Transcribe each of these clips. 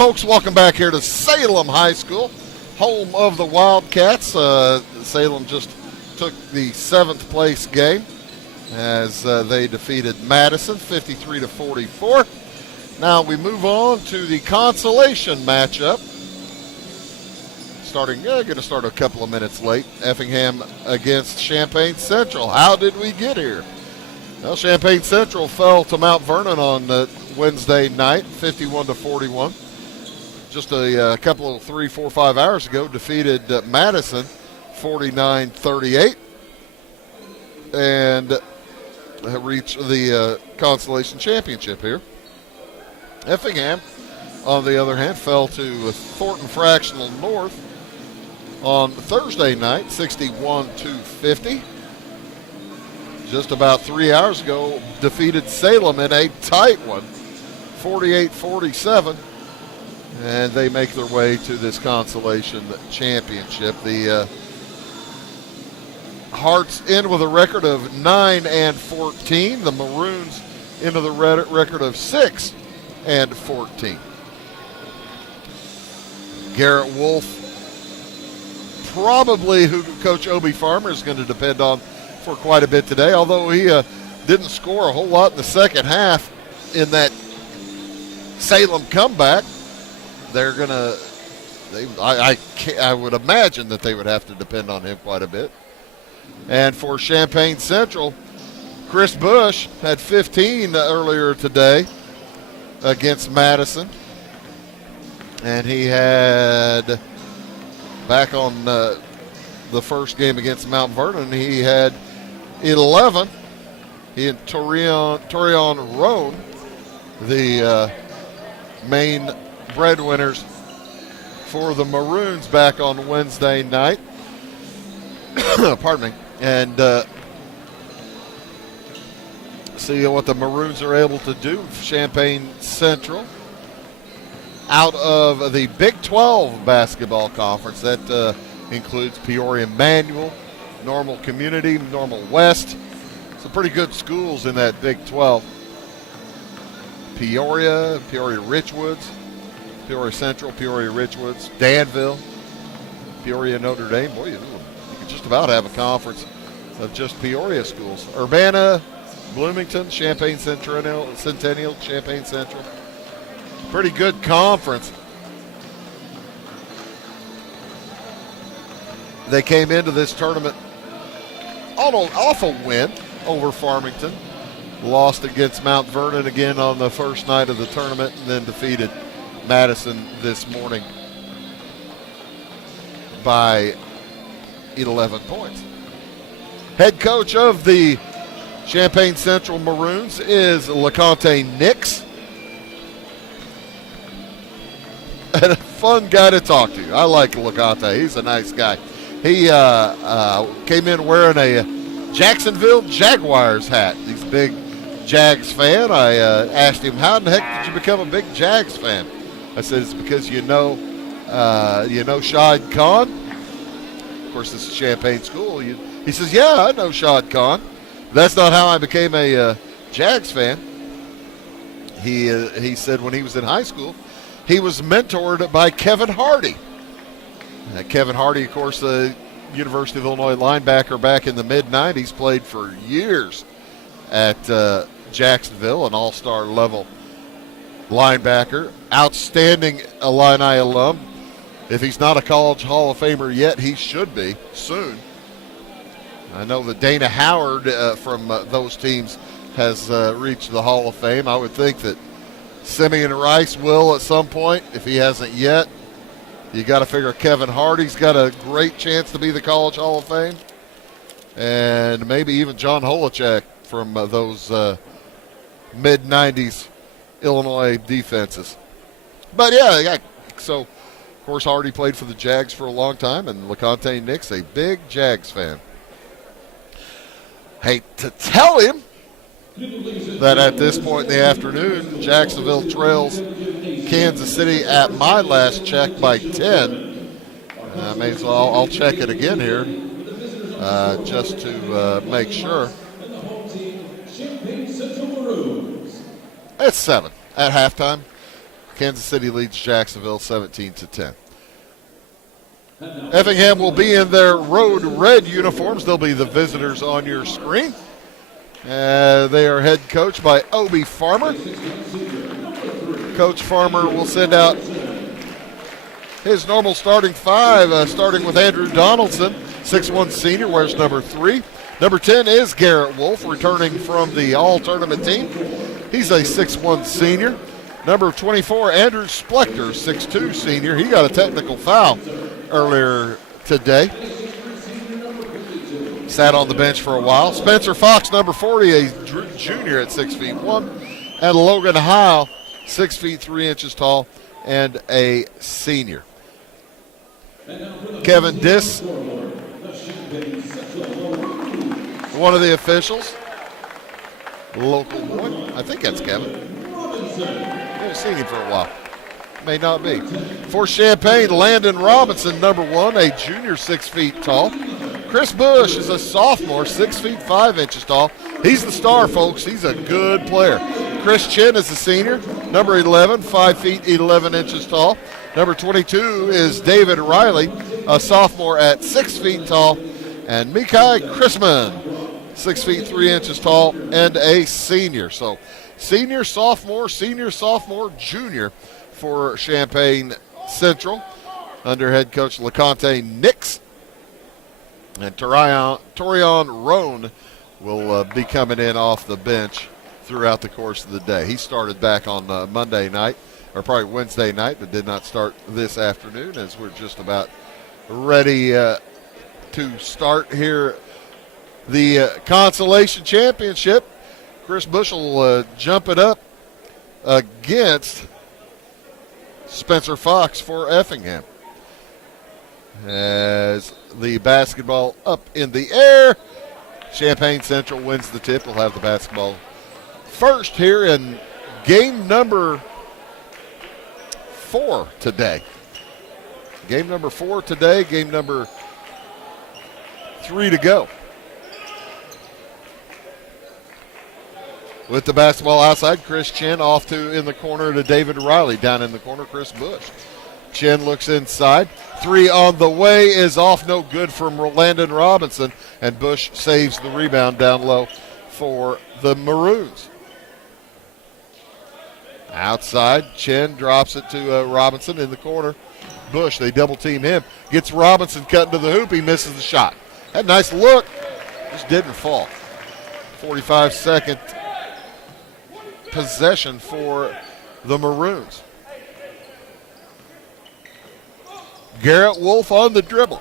folks, welcome back here to Salem High School, home of the Wildcats. Salem just took the 7th place game as they defeated Madison 53-44. Now we move on to the consolation matchup. Going to start a couple of minutes late. Effingham against Champaign Central. How did we get here? Well, Champaign Central fell to Mount Vernon on Wednesday night, 51-41. Just a couple of 3, 4, 5 hours ago, defeated Madison 49-38 and reached the consolation championship here. Effingham, on the other hand, fell to Thornton Fractional North on Thursday night, 61-50. Just about 3 hours ago, defeated Salem in a tight one, 48-47, and they make their way to this consolation championship. The Hearts end with a record of 9-14. The Maroons into the record of 6-14. Garrett Wolf, probably who Coach Obie Farmer is going to depend on for quite a bit today, although he didn't score a whole lot in the second half in that Salem comeback. They're going to, I would imagine that they would have to depend on him quite a bit. And for Champaign Central, Chris Bush had 15 earlier today against Madison. And he had, back on the first game against Mount Vernon, he had 11. He and Torion Roan, the main breadwinners for the Maroons back on Wednesday night. Pardon me. And see what the Maroons are able to do. Champaign Central, out of the Big 12 basketball conference, that includes Peoria Manual, Normal Community, Normal West. Some pretty good schools in that Big 12. Peoria Richwoods, Peoria Central, Peoria Richwoods, Danville, Peoria Notre Dame. Boy, you could just about have a conference of just Peoria schools. Urbana, Bloomington, Champaign Centennial, Champaign Central. Pretty good conference. They came into this tournament off a win over Farmington. Lost against Mount Vernon again on the first night of the tournament, and then defeated Madison this morning by 11 points. Head coach of the Champaign Central Maroons is LeConte Nix. And a fun guy to talk to. I like LeConte. He's a nice guy. He came in wearing a Jacksonville Jaguars hat. He's a big Jags fan. I asked him, how in the heck did you become a big Jags fan? I said, it's because you know Shad Khan. Of course, this is Champaign School. He says, yeah, I know Shad Khan. That's not how I became a Jags fan. He said when he was in high school, he was mentored by Kevin Hardy. Kevin Hardy, of course, the University of Illinois linebacker back in the mid-'90s, played for years at Jacksonville, an all-star level linebacker. Outstanding Illini alum. If he's not a College Hall of Famer yet, he should be soon. I know that Dana Howard from those teams has reached the Hall of Fame. I would think that Simeon Rice will at some point, if he hasn't yet. You got to figure Kevin Hardy's got a great chance to be the College Hall of Fame. And maybe even John Holacek from those mid-'90s Illinois defenses. But, yeah, so, of course, Hardy played for the Jags for a long time, and LeConte Nix, a big Jags fan. Hate to tell him that at this point in the afternoon, Jacksonville trails Kansas City at my last check by 10. May as well, I'll check it again here just to make sure. It's 7 at halftime. Kansas City leads Jacksonville 17-10. Effingham will be in their road red uniforms. They'll be the visitors on your screen. They are head coached by Obie Farmer. Coach Farmer will send out his normal starting five, starting with Andrew Donaldson, 6'1 senior, wears number 3. Number 10 is Garrett Wolf, returning from the all-tournament team. He's a 6'1 senior. Number 24, Andrew Splector, 6'2 senior. He got a technical foul earlier today. Sat on the bench for a while. Spencer Fox, number 40, a junior at 6'1". And Logan Heil, 6 feet 3 inches tall, and a senior. Kevin Diss, one of the officials. Local boy. I think that's Kevin. I haven't seen him for a while. May not be. For Champaign, Landon Robinson, number 1, a junior, 6 feet tall. Chris Bush is a sophomore, 6 feet 5 inches tall. He's the star, folks. He's a good player. Chris Chin is a senior, number 11, 5 feet 11 inches tall. Number 22 is David Riley, a sophomore at 6 feet tall. And Mikai Chrisman, 6 feet 3 inches tall, and a senior. So senior, sophomore, junior for Champaign Central under head coach LeConte Nix. And Torion Roan will be coming in off the bench throughout the course of the day. He started back on Monday night, or probably Wednesday night, but did not start this afternoon, as we're just about ready to start here the Consolation Championship. Chris Bush will jump it up against Spencer Fox for Effingham. As the basketball up in the air, Champaign Central wins the tip. We'll have the basketball first here in game number 4 today. Game number 4 today, game number 3 to go. With the basketball outside, Chris Chen off to in the corner to David Riley. Down in the corner, Chris Bush. Chen looks inside. 3 on the way is off, no good from Landon Robinson, and Bush saves the rebound down low for the Maroons. Outside, Chen drops it to Robinson in the corner. Bush, they double team him. Gets Robinson cutting to the hoop. He misses the shot. That nice look, just didn't fall. 45-second possession for the Maroons. Garrett Wolf on the dribble.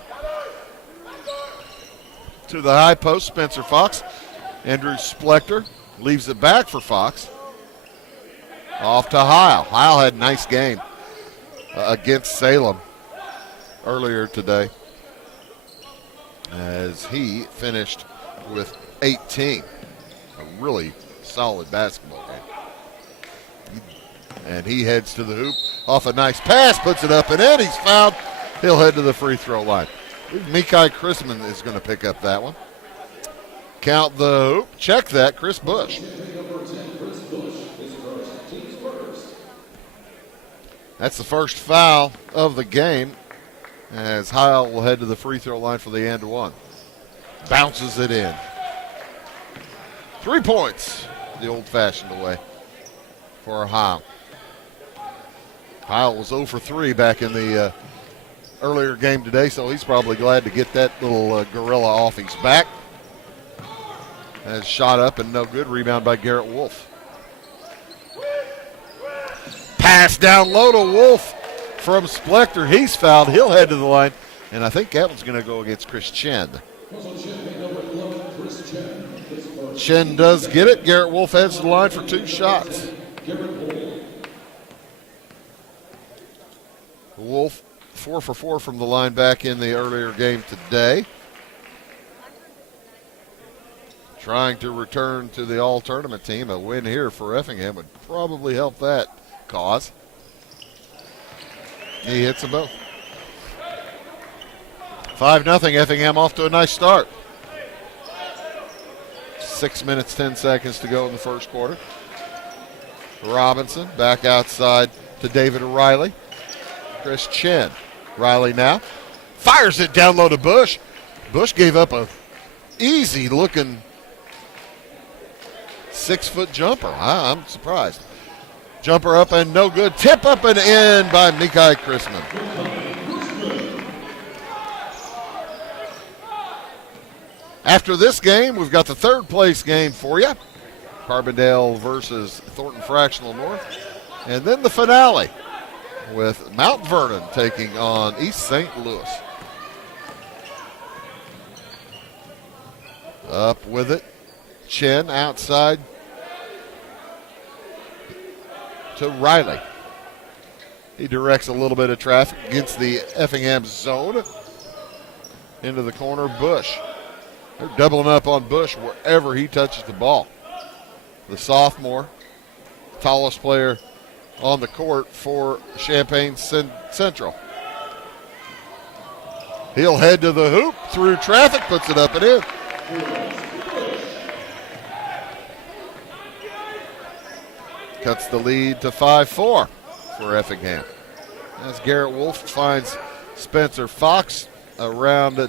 To the high post, Spencer Fox. Andrew Splector leaves it back for Fox. Off to Heil. Heil had a nice game against Salem earlier today, as he finished with 18. A really solid basketball game. And he heads to the hoop. Off a nice pass, puts it up and in. He's fouled. He'll head to the free throw line. Mikai Chrisman is going to pick up that one. Count the hoop. Check that. Chris Bush. That's the first foul of the game, as Heil will head to the free throw line for the and one. Bounces it in. 3 points the old-fashioned way for Heil. Heil was 0 for 3 back in the earlier game today, so he's probably glad to get that little gorilla off his back. Has shot up and no good. Rebound by Garrett Wolf. Pass down low to Wolf from Splector. He's fouled. He'll head to the line, and I think that one's going to go against Chris Chen. Chen does get it. Garrett Wolf heads to the line for 2 shots. Wolf 4 for 4 from the line back in the earlier game today. Trying to return to the all-tournament team. A win here for Effingham would probably help that cause. He hits them both. 5-0, Effingham off to a nice start. 6 minutes, 10 seconds to go in the first quarter. Robinson back outside to David Riley. Chris Chen. Riley now fires it down low to Bush. Bush gave up a easy-looking 6-foot jumper. I'm surprised. Jumper up and no good. Tip up and in by Mikai Chrisman. After this game, we've got the third place game for you. Carbondale versus Thornton Fractional North. And then the finale with Mount Vernon taking on East St. Louis. Up with it. Chen outside to Riley. He directs a little bit of traffic against the Effingham zone. Into the corner, Bush. They're doubling up on Bush wherever he touches the ball. The sophomore, tallest player on the court for Champaign Central. He'll head to the hoop through traffic, puts it up and in. Cuts the lead to 5-4 for Effingham. As Garrett Wolf finds Spencer Fox around to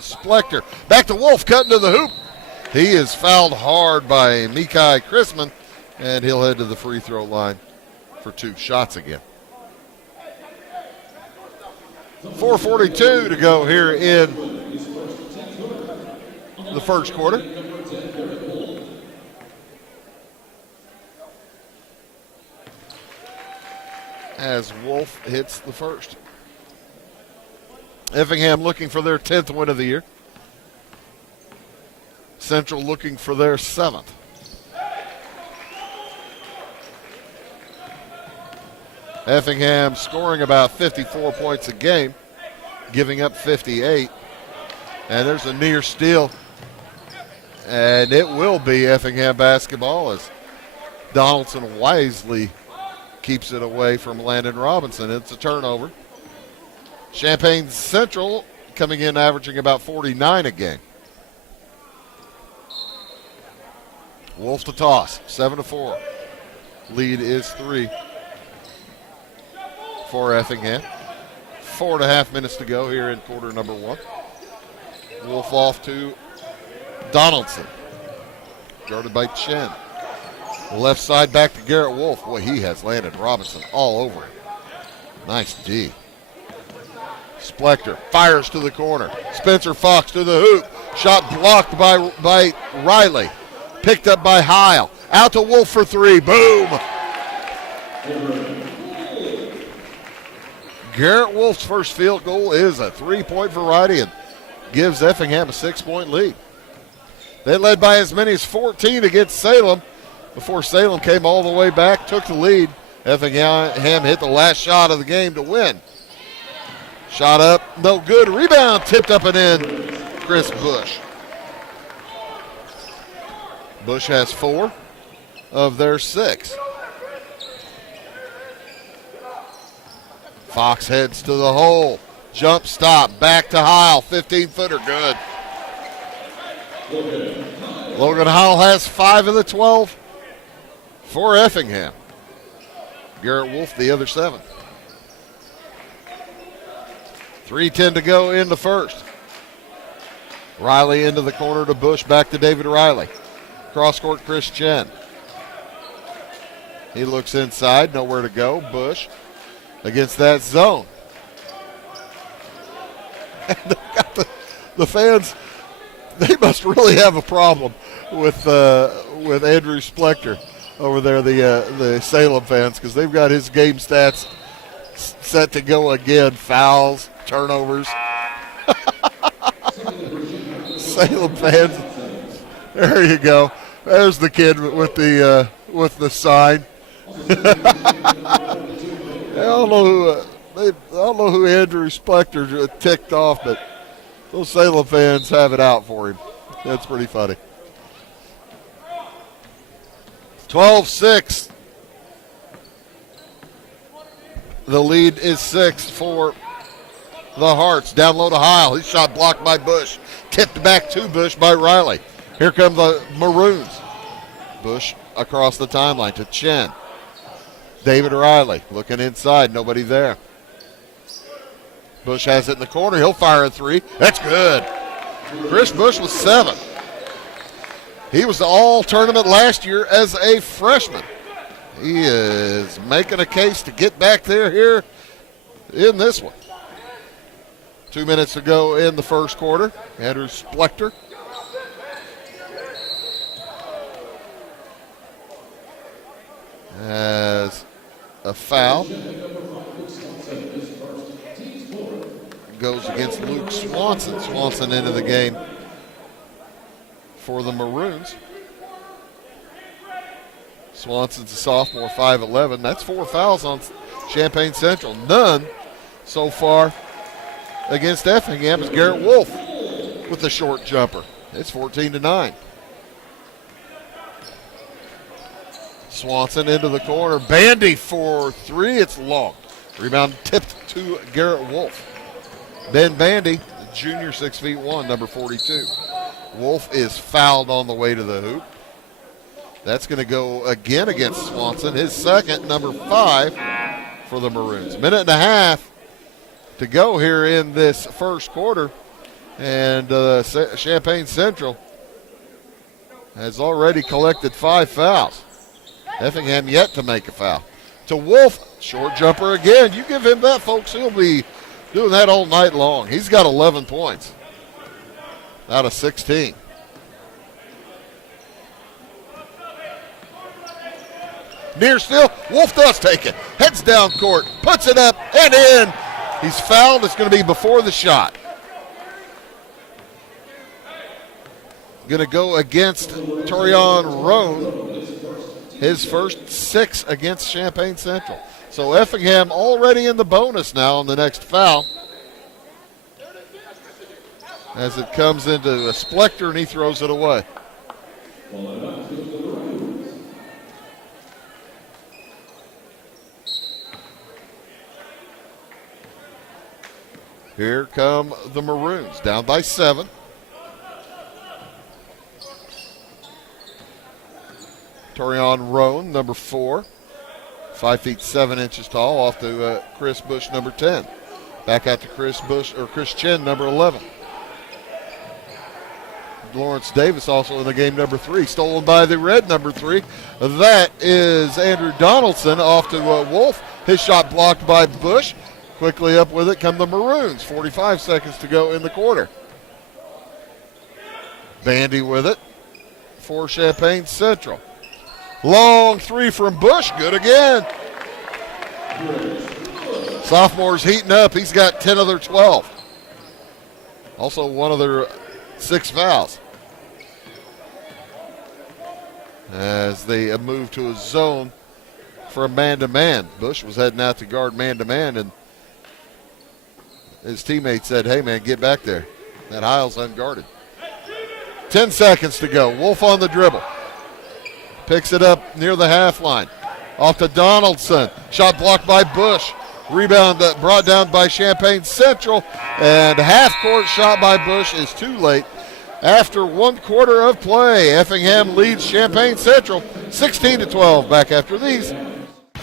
Splector. Back to Wolf, cutting to the hoop. He is fouled hard by Mikai Chrisman, and he'll head to the free throw line for 2 shots again. 4:42 to go here in the first quarter. As Wolf hits the first. Effingham looking for their 10th win of the year. Central looking for their 7th. Effingham scoring about 54 points a game, giving up 58. And there's a near steal. And it will be Effingham basketball as Donaldson wisely keeps it away from Landon Robinson. It's a turnover. Champaign Central coming in averaging about 49 a game. Wolf to toss, 7-4. Lead is 3 for Effingham. 4.5 minutes to go here in quarter number 1. Wolf off to Donaldson. Guarded by Chen. Left side back to Garrett Wolf. Boy, he has Landon Robinson all over him. Nice D. Splector fires to the corner. Spencer Fox to the hoop. Shot blocked by Riley. Picked up by Heil. Out to Wolf for 3. Boom. Garrett Wolf's first field goal is a 3-point variety and gives Effingham a 6-point lead. They led by as many as 14 against Salem before Salem came all the way back, took the lead. Effingham hit the last shot of the game to win. Shot up, no good. Rebound tipped up and in. Chris Bush. Bush has 4 of their 6. Fox heads to the hole. Jump stop. Back to Heil. 15-footer. Good. Logan Heil has 5 of the 12 for Effingham. Garrett Wolf the other 7. 3:10 to go in the first. Riley into the corner to Bush. Back to David Riley. Cross court, Chris Chen. He looks inside, nowhere to go. Bush against that zone. And they've got the fans, they must really have a problem with Andrew Splector over there, the Salem fans, because they've got his game stats set to go again. Fouls, turnovers. Salem fans, there you go. There's the kid with the sign. I don't know who Andrew Splector ticked off, but those Salem fans have it out for him. That's pretty funny. 12-6. The lead is 6 for the Hearts. Down low to Heil. His shot blocked by Bush. Tipped back to Bush by Riley. Here come the Maroons. Bush across the timeline to Chen. David Riley looking inside. Nobody there. Bush has it in the corner. He'll fire a three. That's good. Chris Bush with 7. He was the all-tournament last year as a freshman. He is making a case to get back there here in this one. 2 minutes to go in the first quarter. Andrew Splector. Has a foul. Goes against Luke Swanson. Swanson into the game for the Maroons. Swanson's a sophomore, 5'11". That's 4 fouls on Champaign Central. None so far against Effingham as Garrett Wolf with the short jumper. It's 14-9. Swanson into the corner. Bandy for 3. It's long. Rebound tipped to Garrett Wolf. Ben Bandy, junior, 6'1", number 42. Wolf is fouled on the way to the hoop. That's going to go again against Swanson. His second, number 5 for the Maroons. Minute and a half to go here in this first quarter. And Champaign Central has already collected 5 fouls. Effingham yet to make a foul. To Wolf, short jumper again. You give him that, folks. He'll be doing that all night long. He's got 11 points out of 16. Near still, Wolf does take it. Heads down court, puts it up and in. He's fouled. It's going to be before the shot. Going to go against Torian Roan. His first 6 against Champaign Central. So Effingham already in the bonus now on the next foul. As it comes into a Splector and he throws it away. Here come the Maroons, down by 7. Torian Roan, number 4, 5 feet 7 inches tall, off to Chris Bush, number 10. Back out to Chris Chen, number 11. Lawrence Davis also in the game, number 3, stolen by the red, number 3. That is Andrew Donaldson off to Wolf. His shot blocked by Bush. Quickly up with it come the Maroons. 45 seconds to go in the quarter. Bandy with it for Champaign Central. Long 3 from Bush, good again. Sophomore's heating up. He's got 10 of their 12. Also one of their 6 fouls. As they move to a zone for a man-to-man. Bush was heading out to guard man-to-man, and his teammate said, hey, man, get back there. That aisle's unguarded. 10 seconds to go. Wolf on the dribble. Picks it up near the half line. Off to Donaldson. Shot blocked by Bush. Rebound brought down by Champaign Central. And half-court shot by Bush is too late. After 1 quarter of play, Effingham leads Champaign Central 16-12. Back after these.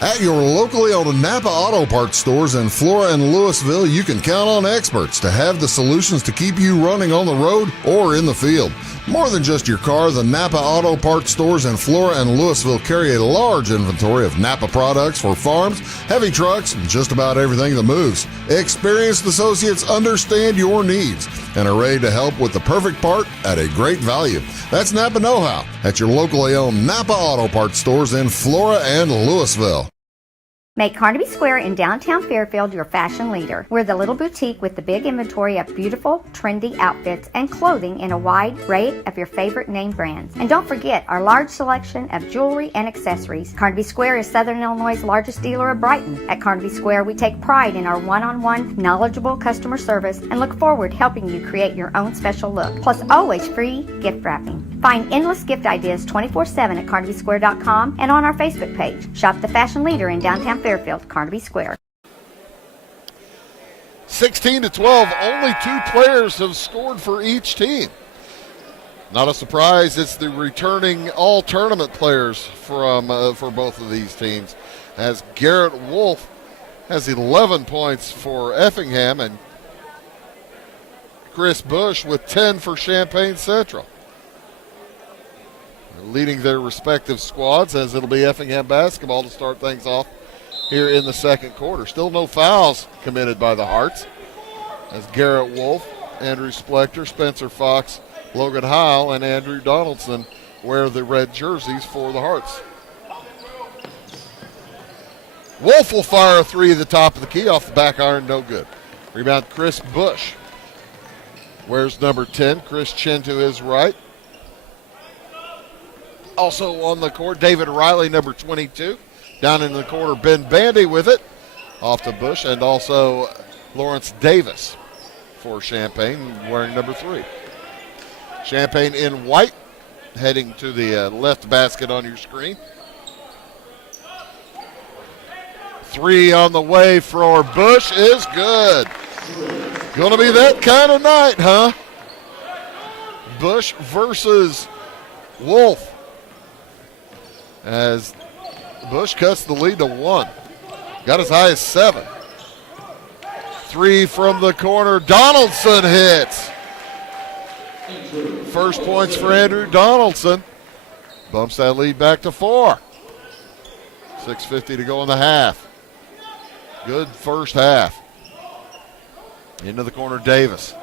At your locally owned Napa Auto Parts stores in Flora and Louisville, you can count on experts to have the solutions to keep you running on the road or in the field. More than just your car, the Napa Auto Parts stores in Flora and Louisville carry a large inventory of Napa products for farms, heavy trucks, and just about everything that moves. Experienced associates understand your needs and are ready to help with the perfect part at a great value. That's Napa Know-How at your locally owned Napa Auto Parts stores in Flora and Louisville. Make Carnaby Square in downtown Fairfield your fashion leader. We're the little boutique with the big inventory of beautiful, trendy outfits and clothing in a wide array of your favorite name brands. And don't forget our large selection of jewelry and accessories. Carnaby Square is Southern Illinois' largest dealer of Brighton. At Carnaby Square, we take pride in our one-on-one, knowledgeable customer service and look forward to helping you create your own special look. Plus, always free gift wrapping. Find endless gift ideas 24/7 at CarnabySquare.com and on our Facebook page. Shop the fashion leader in downtown Fairfield, Carnaby Square. 16-12, only 2 players have scored for each team. Not a surprise, it's the returning all-tournament players from for both of these teams. as Garrett Wolf has 11 points for Effingham and Chris Bush with 10 for Champaign Central. They're leading their respective squads as it'll be Effingham basketball to start things off here in the second quarter. Still no fouls committed by the Hearts as Garrett Wolf, Andrew Splector, Spencer Fox, Logan Heil, and Andrew Donaldson wear the red jerseys for the Hearts. Wolf will fire a three at the top of the key off the back iron, no good. Rebound Chris Bush. Wears number 10, Chris Chin to his right. Also on the court, David Riley, number 22. Down in the corner, Ben Bandy with it. Off to Bush, and also Lawrence Davis for Champaign, wearing number 3. Champaign in white, heading to the left basket on your screen. 3 on the way for Bush is good. Gonna be that kind of night, huh? Bush versus Wolf. As Bush cuts the lead to 1. Got as high as 7. 3 from the corner. Donaldson hits. First points for Andrew Donaldson. Bumps that lead back to 4. 6:50 to go in the half. Good first half. Into the corner, Davis.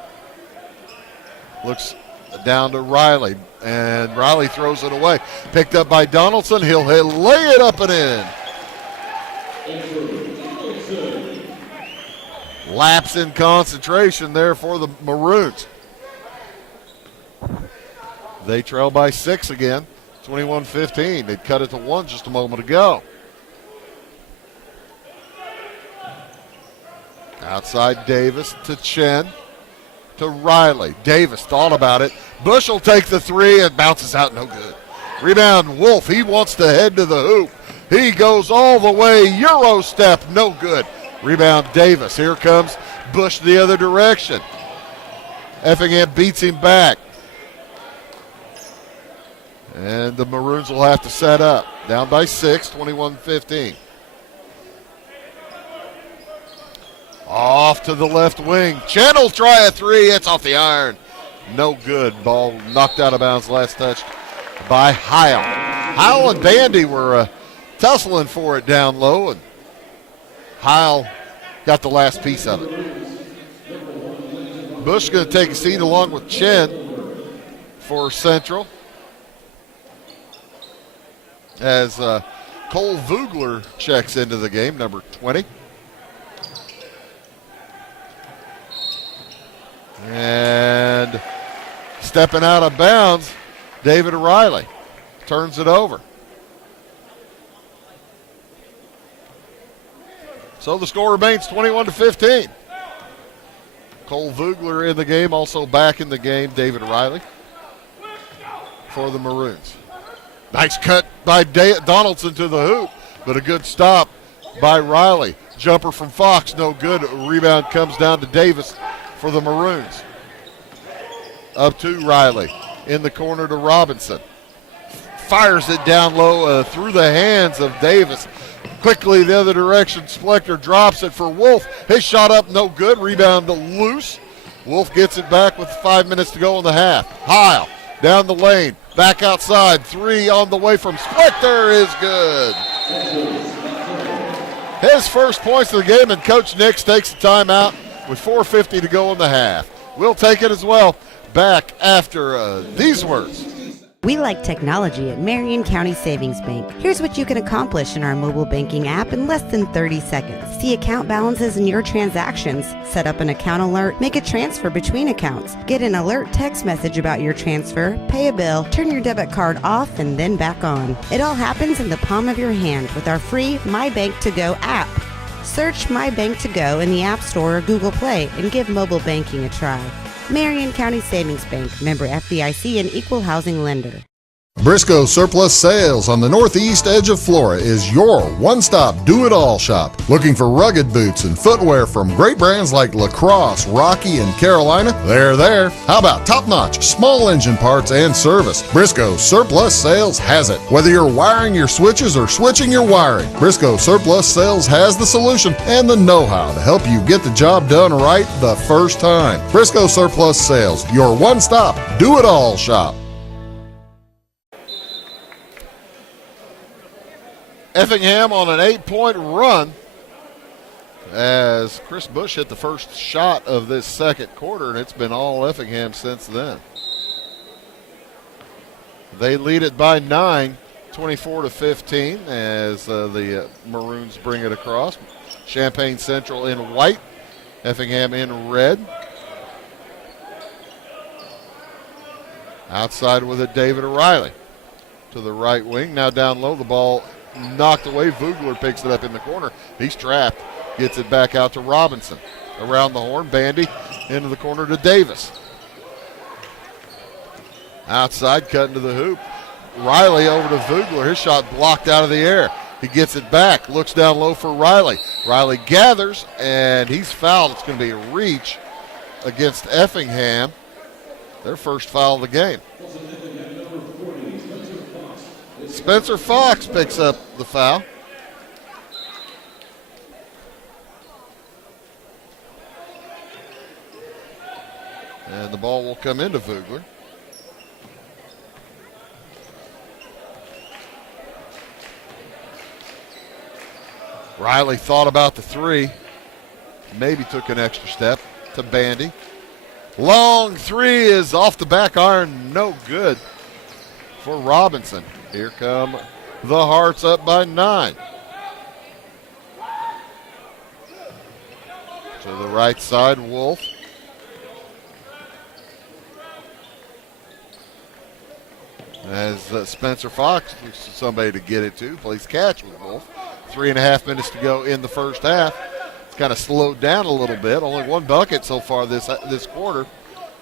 Looks down to Riley, and Riley throws it away. Picked up by Donaldson. He'll lay it up and in. Lapse in concentration there for the Maroons. They trail by 6 again, 21-15. They cut it to 1 just a moment ago. Outside Davis to Chen to Riley. Davis thought about it. Bush will take the 3 and bounces out, no good. Rebound Wolf. He wants to head to the hoop. He goes all the way. Euro step, no good. Rebound Davis. Here comes Bush the other direction. Effingham beats him back. And the Maroons will have to set up. Down by 6, 21-15. Off to the left wing. Chen will try a 3. It's off the iron. No good. Ball knocked out of bounds. Last touch by Heil. Heil and Bandy were tussling for it down low, and Heil got the last piece of it. Bush going to take a seat along with Chen for Central. As Cole Vogler checks into the game, number 20. And stepping out of bounds, David Riley turns it over. So the score remains 21-15. Cole Vogler in the game, also back in the game, David Riley for the Maroons. Nice cut by Donaldson to the hoop, but a good stop by Riley. Jumper from Fox, no good. Rebound comes down to Davis for the Maroons. Up to Riley. In the corner to Robinson. Fires it down low through the hands of Davis. Quickly the other direction. Splector drops it for Wolf. His shot up, no good. Rebound to loose. Wolf gets it back with 5 minutes to go in the half. Heil down the lane. Back outside. 3 on the way from Splector is good. His first points of the game, and Coach Nix takes the timeout with 4:50 to go in the half. We'll take it as well. Back after these words. We like technology at Marion County Savings Bank. Here's what you can accomplish in our mobile banking app in less than 30 seconds. See account balances in your transactions, set up an account alert, make a transfer between accounts, get an alert text message about your transfer, pay a bill, turn your debit card off and then back on. It all happens in the palm of your hand with our free My Bank to Go app. Search My Bank to Go in the App Store or Google Play and give mobile banking a try. Marion County Savings Bank, member FDIC and equal housing lender. Briscoe Surplus Sales on the northeast edge of Flora is your one-stop do-it-all shop. Looking for rugged boots and footwear from great brands like Lacrosse, Rocky, and Carolina? They're there. How about top-notch small engine parts and service? Briscoe Surplus Sales has it. Whether you're wiring your switches or switching your wiring, Briscoe Surplus Sales has the solution and the know-how to help you get the job done right the first time. Briscoe Surplus Sales, your one-stop do-it-all shop. Effingham on an 8-point run as Chris Bush hit the first shot of this second quarter, and it's been all Effingham since then. They lead it by 9, 24-15, as the Maroons bring it across. Champaign Central in white, Effingham in red. Outside with it, David O'Reilly to the right wing. Now down low, the ball knocked away. Vogler picks it up in the corner. He's trapped. Gets it back out to Robinson. Around the horn, Bandy into the corner to Davis. Outside, cutting to the hoop. Riley over to Vogler. His shot blocked out of the air. He gets it back. Looks down low for Riley. Riley gathers, and he's fouled. It's going to be a reach against Effingham. Their first foul of the game. Spencer Fox picks up the foul. And the ball will come into Vogler. Riley thought about the three. Maybe took an extra step to Bandy. Long three is off the back iron. No good for Robinson. Here come the Hearts up by 9. To the right side, Wolf. As Spencer Fox, somebody to get it to, plays catch with Wolf. 3.5 minutes to go in the first half. It's kind of slowed down a little bit. Only one bucket so far this quarter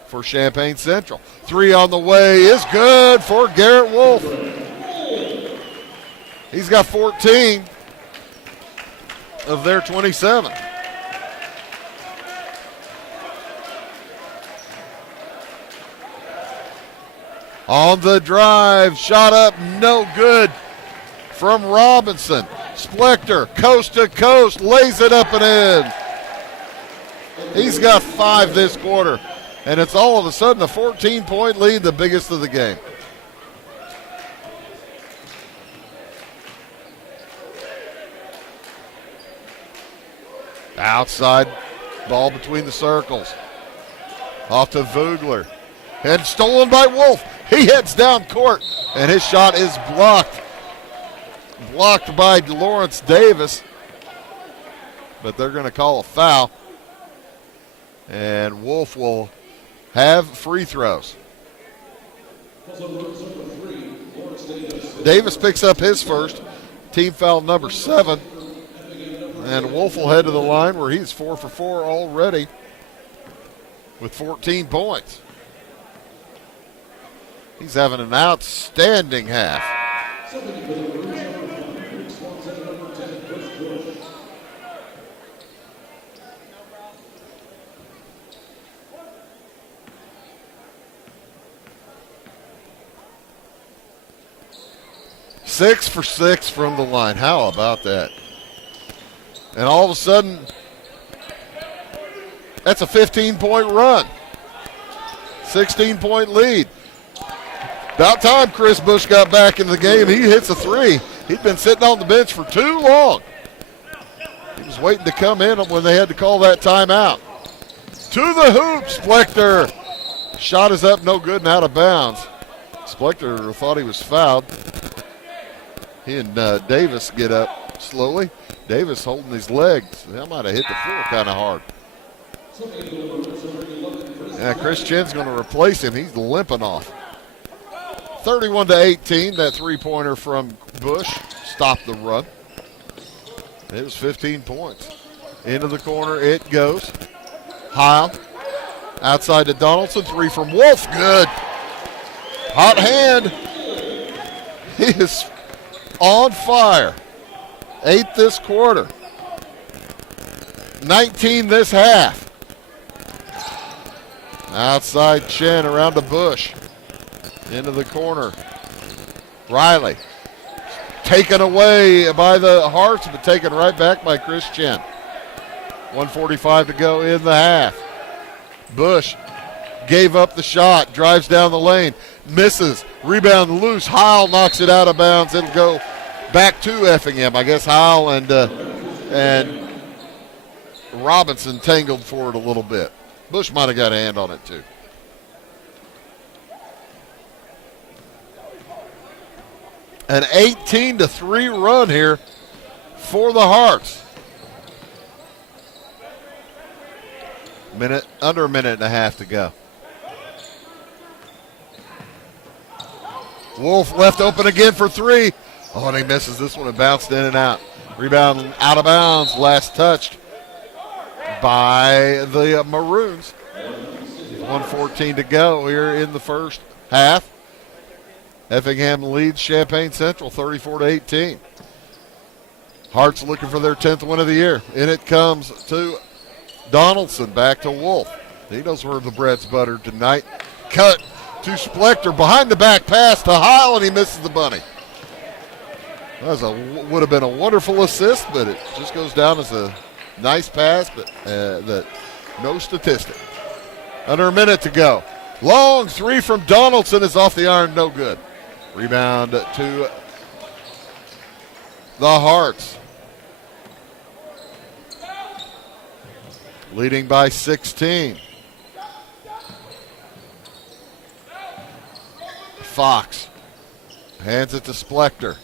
for Champaign Central. Three on the way is good for Garrett Wolf. He's got 14 of their 27. On the drive, shot up, no good from Robinson. Splector, coast to coast, lays it up and in. He's got 5 this quarter, and it's all of a sudden a 14-point lead, the biggest of the game. Outside, ball between the circles. Off to Vogler. And stolen by Wolf. He heads down court, and his shot is blocked. Blocked by Lawrence Davis. But they're going to call a foul. And Wolf will have free throws. Davis picks up his first. Team foul number 7. And Wolf will head to the line where he's 4 for 4 already with 14 points. He's having an outstanding half. Six for 6 from the line. How about that? And all of a sudden, that's a 15-point run. 16-point lead. About time Chris Bush got back in the game. He hits a 3. He'd been sitting on the bench for too long. He was waiting to come in when they had to call that timeout. To the hoop, Splector. Shot is up, no good and out of bounds. Splector thought he was fouled. He and Davis get up slowly. Davis holding his legs. That might have hit the floor kind of hard. Yeah, Chris Chen's going to replace him. He's limping off. 31-18, that three-pointer from Bush stopped the run. It was 15 points. Into the corner it goes. Heil outside to Donaldson. 3 from Wolf. Good. Hot hand. He is on fire. 8 this quarter. 19 this half. Outside Chen around the bush. Into the corner. Riley. Taken away by the Hearts, but taken right back by Chris Chen. 1:45 to go in the half. Bush gave up the shot, drives down the lane, misses, rebound loose. Heil knocks it out of bounds. It'll go back to Effingham. I guess Heil and Robinson tangled for it a little bit. Bush might have got a hand on it too. An 18-3 run here for the Hearts. Under a minute and a half to go. Wolf left open again for three. Oh, and he misses this one and bounced in and out. Rebound out of bounds. Last touched by the Maroons. 1:14 to go here in the first half. Effingham leads Champaign Central 34-18. Hearts looking for their 10th win of the year. In it comes to Donaldson, back to Wolf. He knows where the bread's buttered tonight. Cut to Splector, behind the back pass to Heil, and he misses the bunny. That would have been a wonderful assist, but it just goes down as a nice pass, but no statistic. Under a minute to go. Long three from Donaldson is off the iron, no good. Rebound to the Hearts. Leading by 16. Fox hands it to Splector.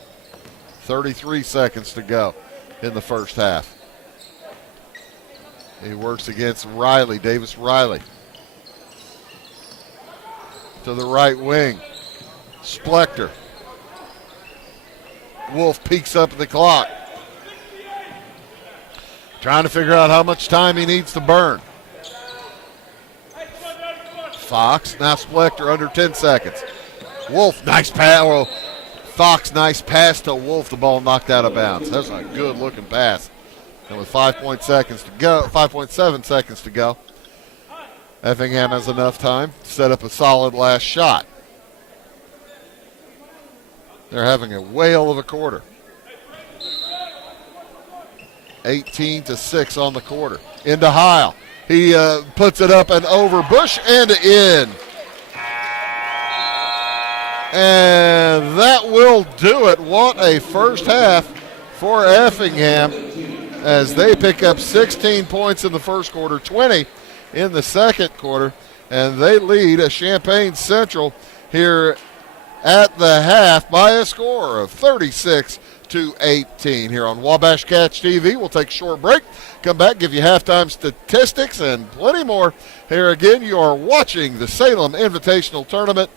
33 seconds to go in the first half. He works against Riley, Davis Riley. To the right wing. Splector. Wolf peeks up at the clock. Trying to figure out how much time he needs to burn. Fox, now Splector under 10 seconds. Wolf, nice pass. Well, Fox, nice pass to Wolf. The ball knocked out of bounds. That's a good looking pass. And with 5.7 seconds to go, Effingham has enough time to set up a solid last shot. They're having a whale of a quarter. 18-6 on the quarter. Into Heil. He puts it up and over Bush and in. And that will do it. What a first half for Effingham as they pick up 16 points in the first quarter, 20 in the second quarter, and they lead a Champaign Central here at the half by a score of 36-18 here on Wabash Catch TV. We'll take a short break, come back, give you halftime statistics and plenty more. Here again, you are watching the Salem Invitational Tournament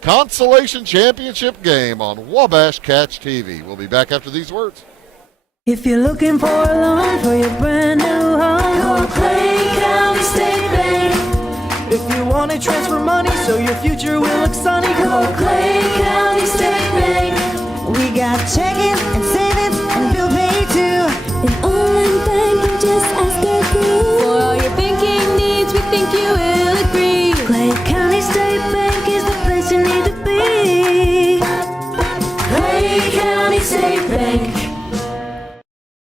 Consolation Championship game on Wabash Catch TV. We'll be back after these words. If you're looking for a loan for your brand new home, call Clay County State Bank. If you want to transfer money so your future will look sunny, call Clay County State Bank. We got checking and savings and bill pay too. An online banking, just ask our crew. For all your banking needs, we think you will agree. Clay County State Bank is the place you need to be. Clay County State Bank.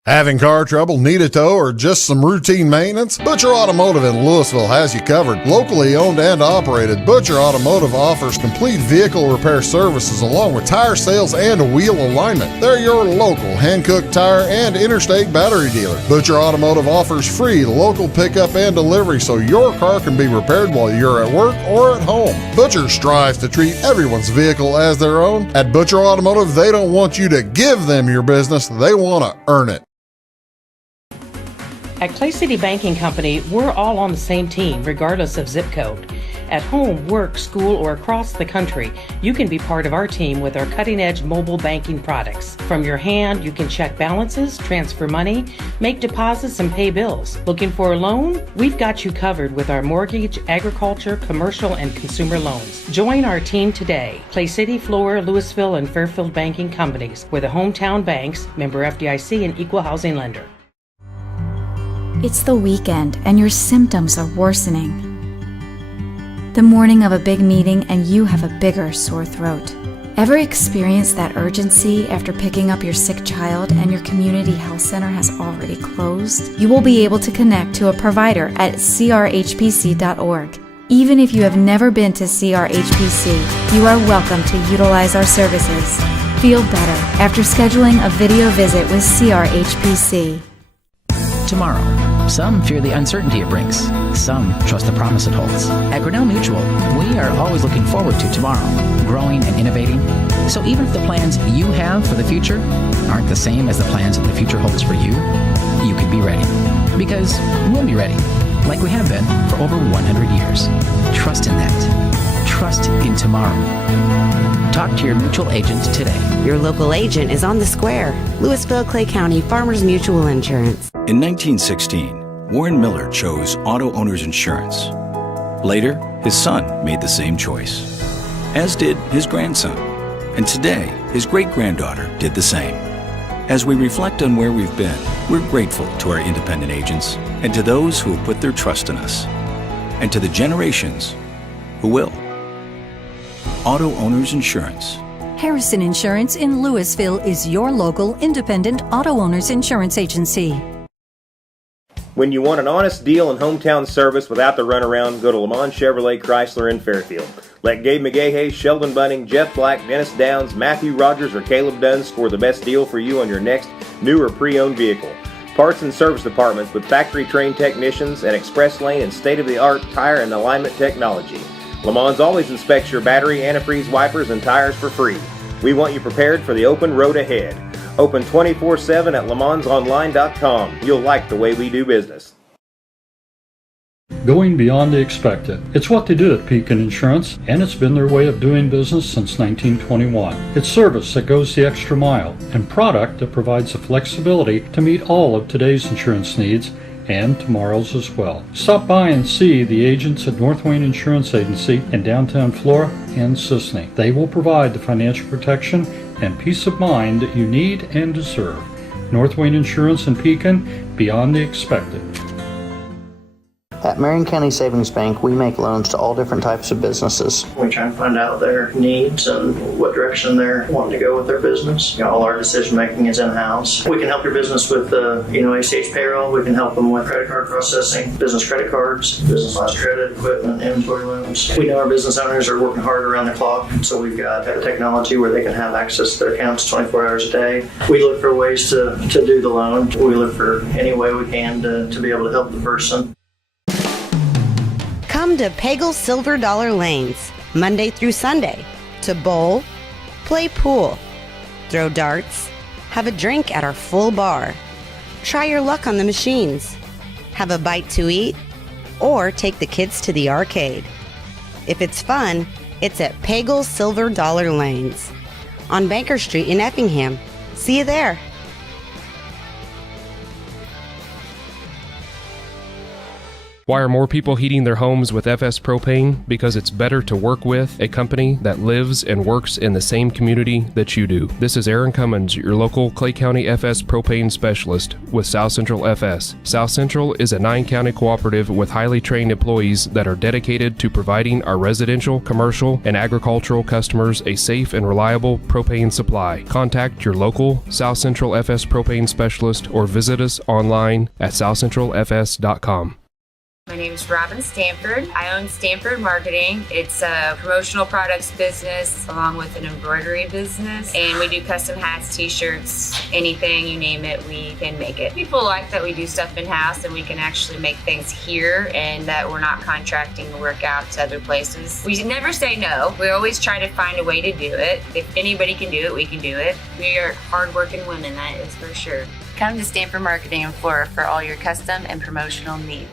Having car trouble, need a tow, or just some routine maintenance? Butcher Automotive in Louisville has you covered. Locally owned and operated, Butcher Automotive offers complete vehicle repair services along with tire sales and wheel alignment. They're your local Hankook tire and interstate battery dealer. Butcher Automotive offers free local pickup and delivery so your car can be repaired while you're at work or at home. Butcher strives to treat everyone's vehicle as their own. At Butcher Automotive, they don't want you to give them your business, they want to earn it. At Clay City Banking Company, we're all on the same team, regardless of zip code. At home, work, school, or across the country, you can be part of our team with our cutting-edge mobile banking products. From your hand, you can check balances, transfer money, make deposits, and pay bills. Looking for a loan? We've got you covered with our mortgage, agriculture, commercial, and consumer loans. Join our team today. Clay City, Flora, Louisville, and Fairfield Banking Companies. We're the hometown banks, member FDIC, and equal housing lender. It's the weekend and your symptoms are worsening. The morning of a big meeting and you have a bigger sore throat. Ever experienced that urgency after picking up your sick child and your community health center has already closed? You will be able to connect to a provider at crhpc.org. Even if you have never been to CRHPC, you are welcome to utilize our services. Feel better after scheduling a video visit with CRHPC. Tomorrow. Some fear the uncertainty it brings. Some trust the promise it holds. At Grinnell Mutual, we are always looking forward to tomorrow, growing and innovating. So even if the plans you have for the future aren't the same as the plans the future holds for you, you can be ready. Because we'll be ready, like we have been for over 100 years. Trust in that. Trust in tomorrow. Talk to your mutual agent today. Your local agent is on the square. Louisville, Clay County Farmers Mutual Insurance. In 1916, Warren Miller chose Auto Owners Insurance. Later, his son made the same choice, as did his grandson. And today, his great-granddaughter did the same. As we reflect on where we've been, we're grateful to our independent agents and to those who have put their trust in us, and to the generations who will. Auto Owners Insurance. Harrison Insurance in Louisville is your local independent auto owners insurance agency. When you want an honest deal and hometown service without the runaround, go to Lamont Chevrolet Chrysler in Fairfield. Let Gabe McGahey, Sheldon Bunning, Jeff Black, Dennis Downs, Matthew Rogers, or Caleb Dunn score the best deal for you on your next new or pre-owned vehicle. Parts and service departments with factory-trained technicians and express lane and state-of-the-art tire and alignment technology. Lamont always inspects your battery, antifreeze, wipers, and tires for free. We want you prepared for the open road ahead. Open 24/7 at LeMansOnline.com. You'll like the way we do business. Going beyond the expected. It's what they do at Pekin Insurance, and it's been their way of doing business since 1921. It's service that goes the extra mile, and product that provides the flexibility to meet all of today's insurance needs and tomorrow's as well. Stop by and see the agents at North Wayne Insurance Agency in downtown Flora and Sisney. They will provide the financial protection and peace of mind that you need and deserve. North Wayne Insurance in Pekin, beyond the expected. At Marion County Savings Bank, we make loans to all different types of businesses. We try and find out their needs and what direction they're wanting to go with their business. All our decision making is in-house. We can help your business with ACH payroll. We can help them with credit card processing, business credit cards, business lines of credit, equipment, inventory loans. We know our business owners are working hard around the clock, so we've got technology where they can have access to their accounts 24 hours a day. We look for ways to do the loan. We look for any way we can to be able to help the person. Come to Pagel Silver Dollar Lanes, Monday through Sunday, to bowl, play pool, throw darts, have a drink at our full bar, try your luck on the machines, have a bite to eat, or take the kids to the arcade. If it's fun, it's at Pagel Silver Dollar Lanes on Banker Street in Effingham. See you there. Why are more people heating their homes with FS Propane? Because it's better to work with a company that lives and works in the same community that you do. This is Aaron Cummins, your local Clay County FS Propane specialist with South Central FS. South Central is a 9-county cooperative with highly trained employees that are dedicated to providing our residential, commercial, and agricultural customers a safe and reliable propane supply. Contact your local South Central FS Propane specialist or visit us online at southcentralfs.com. My name is Robin Stanford. I own Stanford Marketing. It's a promotional products business along with an embroidery business. And we do custom hats, t-shirts, anything, you name it, we can make it. People like that we do stuff in-house and we can actually make things here and that we're not contracting the work out to other places. We never say no. We always try to find a way to do it. If anybody can do it, we can do it. We are hardworking women, that is for sure. Come to Stanford Marketing in Flora for all your custom and promotional needs.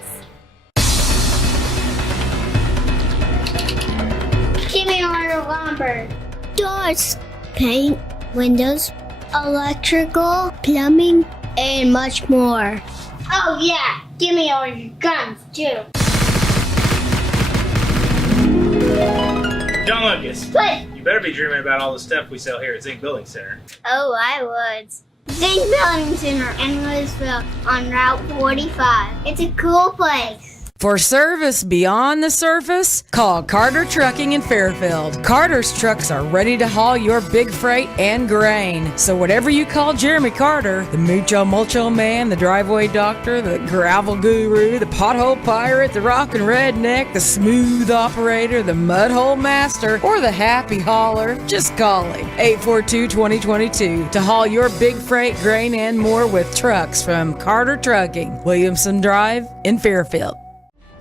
Give me all your lumber. Doors, paint, windows, electrical, plumbing, and much more. Oh yeah, give me all your guns too. John Lucas. What? You better be dreaming about all the stuff we sell here at Zink Building Center. Oh, I would. Zink Building Center in Louisville on Route 45. It's a cool place. For service beyond the surface, call Carter Trucking in Fairfield. Carter's trucks are ready to haul your big freight and grain. So whatever you call Jeremy Carter, the Mucho Mulcho Man, the driveway doctor, the gravel guru, the pothole pirate, the rockin' redneck, the smooth operator, the mudhole master, or the happy hauler, just call him. 842-2022 to haul your big freight, grain, and more with trucks from Carter Trucking, Williamson Drive in Fairfield.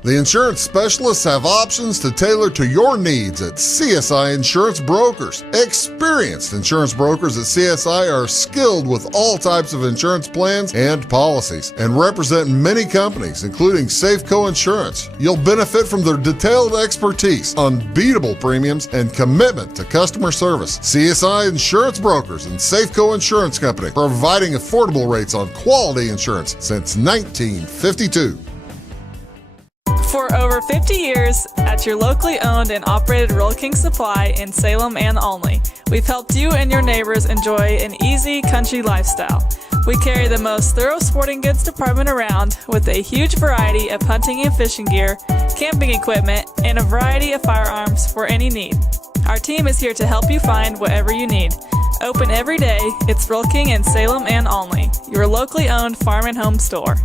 The insurance specialists have options to tailor to your needs at CSI Insurance Brokers. Experienced insurance brokers at CSI are skilled with all types of insurance plans and policies and represent many companies, including Safeco Insurance. You'll benefit from their detailed expertise, unbeatable premiums, and commitment to customer service. CSI Insurance Brokers and Safeco Insurance Company, providing affordable rates on quality insurance since 1952. For over 50 years, at your locally owned and operated Roll King Supply in Salem and Olney, we've helped you and your neighbors enjoy an easy country lifestyle. We carry the most thorough sporting goods department around with a huge variety of hunting and fishing gear, camping equipment, and a variety of firearms for any need. Our team is here to help you find whatever you need. Open every day, it's Roll King in Salem and Olney, your locally owned farm and home store.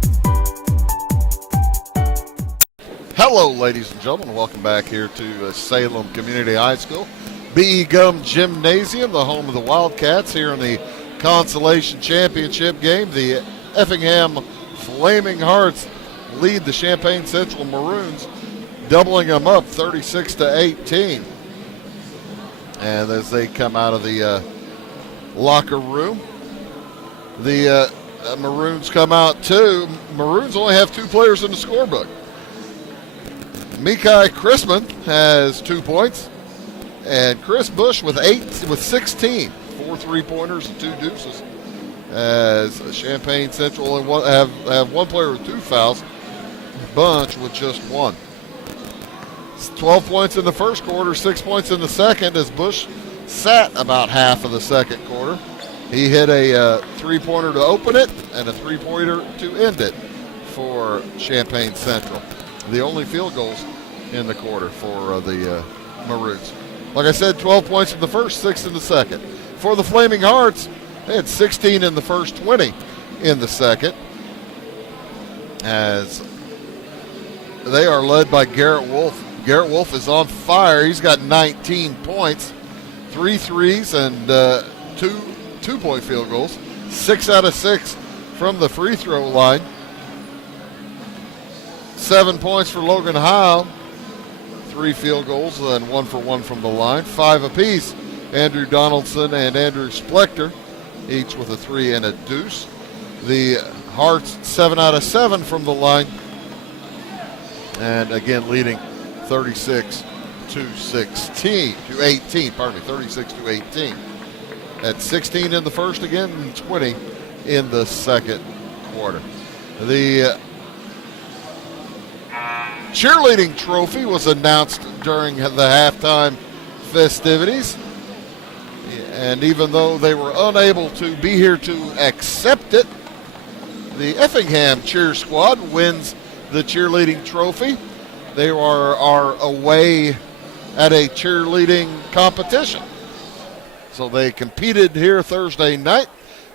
Hello, ladies and gentlemen. Welcome back here to Salem Community High School. B.E. Gum Gymnasium, the home of the Wildcats, here in the Consolation Championship game. The Effingham Flaming Hearts lead the Champaign Central Maroons, doubling them up 36-18. And as they come out of the locker room, the Maroons come out too. Maroons only have 2 players in the scorebook. Mikai Chrisman has 2 points, and Chris Bush with 16, 4 3-pointers and 2 deuces. As Champaign Central have 1 player with 2 fouls, Bunch with just 1. 12 points in the first quarter, 6 points in the second, as Bush sat about half of the second quarter. He hit a 3-pointer to open it and a 3-pointer to end it for Champaign Central. The only field goals in the quarter for the Maroons. Like I said, 12 points in the first, 6 in the second. For the Flaming Hearts, they had 16 in the first, 20 in the second, as they are led by Garrett Wolf. Garrett Wolf is on fire. He's got 19 points, 3 threes, and 2 two-point field goals, 6 out of 6 from the free throw line. 7 points for Logan Howe, 3 field goals and 1 for 1 from the line. 5 apiece, Andrew Donaldson and Andrew Splector, each with a 3 and a deuce. The Hearts 7 out of 7 from the line, and again leading 36-18. At 16 in the first again, and 20 in the second quarter. The cheerleading trophy was announced during the halftime festivities, and even though they were unable to be here to accept it, the Effingham cheer squad wins the cheerleading trophy. They are away at a cheerleading competition, so they competed here Thursday night,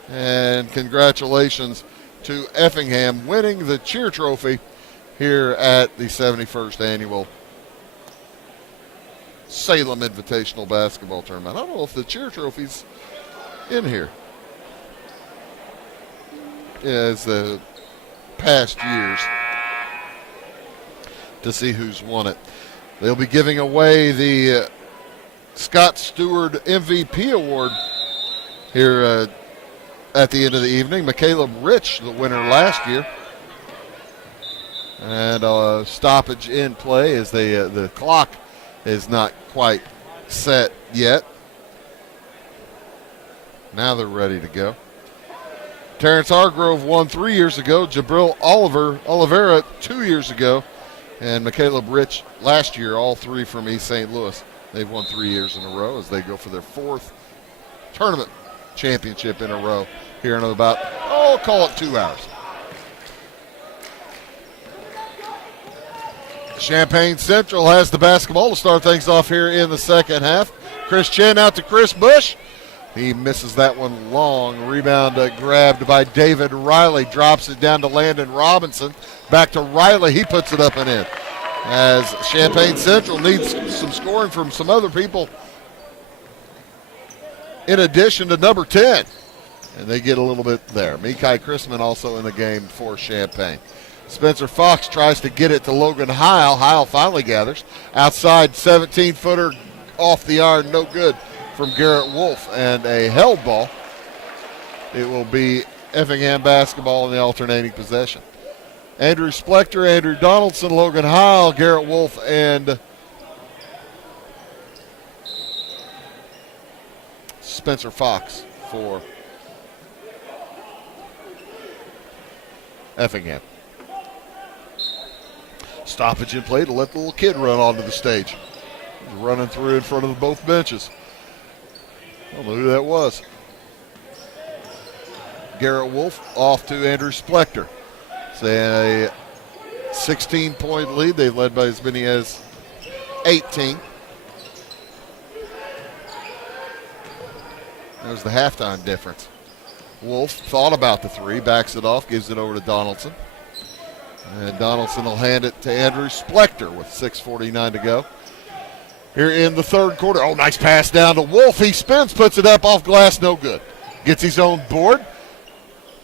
and congratulations to Effingham winning the cheer trophy here at the 71st annual Salem Invitational Basketball Tournament. I don't know if the cheer trophy's in here as the past years to see who's won it. They'll be giving away the Scott Stewart MVP Award here at the end of the evening. Michaela Rich, the winner last year. And stoppage in play as the clock is not quite set yet. Now they're ready to go. Terrence Hargrove won 3 years ago. Jabril Oliveira 2 years ago. And Caleb Rich last year, all three from East St. Louis. They've won 3 years in a row as they go for their fourth tournament championship in a row here in about, call it 2 hours. Champaign Central has the basketball to start things off here in the second half. Chris Chen out to Chris Bush. He misses that one long. Rebound grabbed by David Riley. Drops it down to Landon Robinson. Back to Riley. He puts it up and in. As Champaign Central needs some scoring from some other people in addition to number 10. And they get a little bit there. Mikai Chrisman also in the game for Champaign. Spencer Fox tries to get it to Logan Heil. Heil finally gathers. Outside 17-footer off the iron. No good from Garrett Wolf. And a held ball. It will be Effingham basketball in the alternating possession. Andrew Splector, Andrew Donaldson, Logan Heil, Garrett Wolf, and Spencer Fox for Effingham. Stoppage in play to let the little kid run onto the stage. He's running through in front of both benches. I don't know who that was. Garrett Wolf off to Andrew Splector. It's a 16-point lead. They led by as many as 18. There's the halftime difference. Wolf thought about the three, backs it off, gives it over to Donaldson. And Donaldson will hand it to Andrew Splector with 6:49 to go. Here in the third quarter. Oh, nice pass down to Wolf. He spins, puts it up off glass, no good. Gets his own board.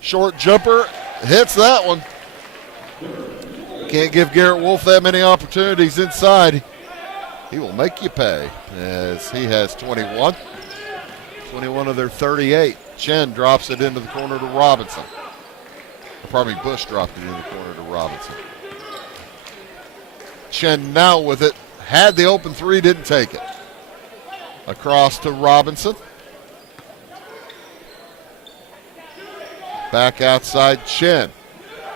Short jumper, hits that one. Can't give Garrett Wolf that many opportunities inside. He will make you pay as he has 21. 21 of their 38. Chen drops it into the corner to Robinson. Bush dropped it in the corner to Robinson. Chen now with it. Had the open three, didn't take it. Across to Robinson. Back outside Chen.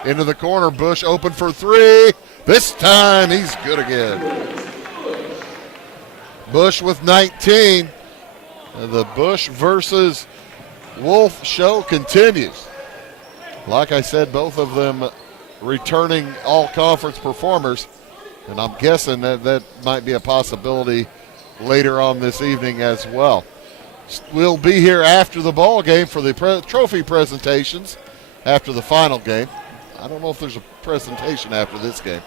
Into the corner, Bush open for three. This time he's good again. Bush with 19. The Bush versus Wolf show continues. Like I said, both of them returning all-conference performers. And I'm guessing that might be a possibility later on this evening as well. We'll be here after the ball game for the trophy presentations after the final game. I don't know if there's a presentation after this game.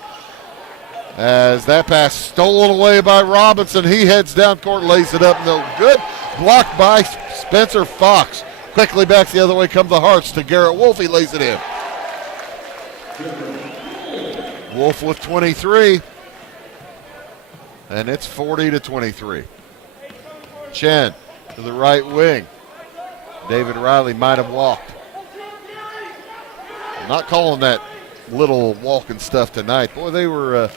As that pass stolen away by Robinson, he heads down court, lays it up, no good. Blocked by Spencer Fox. Quickly backs the other way, come the Hearts to Garrett Wolf, he lays it in. Wolf with 23, and it's 40-23. Chen to the right wing. David Riley might have walked. I'm not calling that little walking stuff tonight. Boy, they were.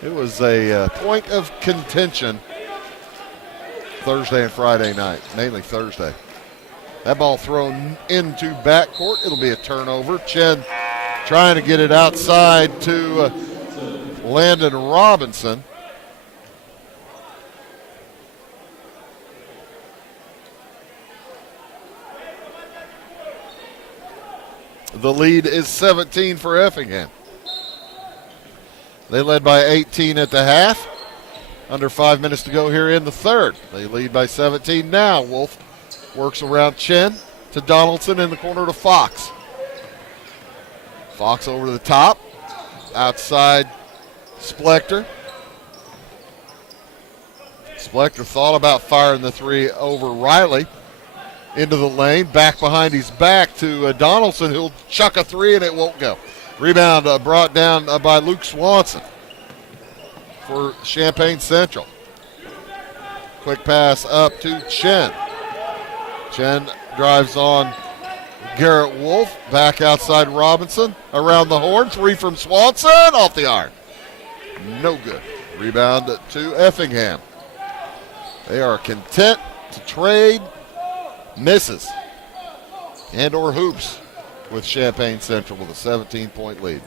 It was a point of contention Thursday and Friday night, mainly Thursday. That ball thrown into backcourt. It'll be a turnover. Chen trying to get it outside to Landon Robinson. The lead is 17 for Effingham. They led by 18 at the half. Under 5 minutes to go here in the third. They lead by 17 now. Wolf works around Chen to Donaldson in the corner to Fox. Fox over to the top. Outside Splector. Splector thought about firing the three over Riley. Into the lane, back behind his back to Donaldson, who'll chuck a three and it won't go. Rebound brought down by Luke Swanson for Champaign Central. Quick pass up to Chen. Chen drives on Garrett Wolf, back outside Robinson, around the horn, three from Swanson, off the iron. No good. Rebound to Effingham. They are content to trade misses and or hoops with Champaign Central with a 17-point lead.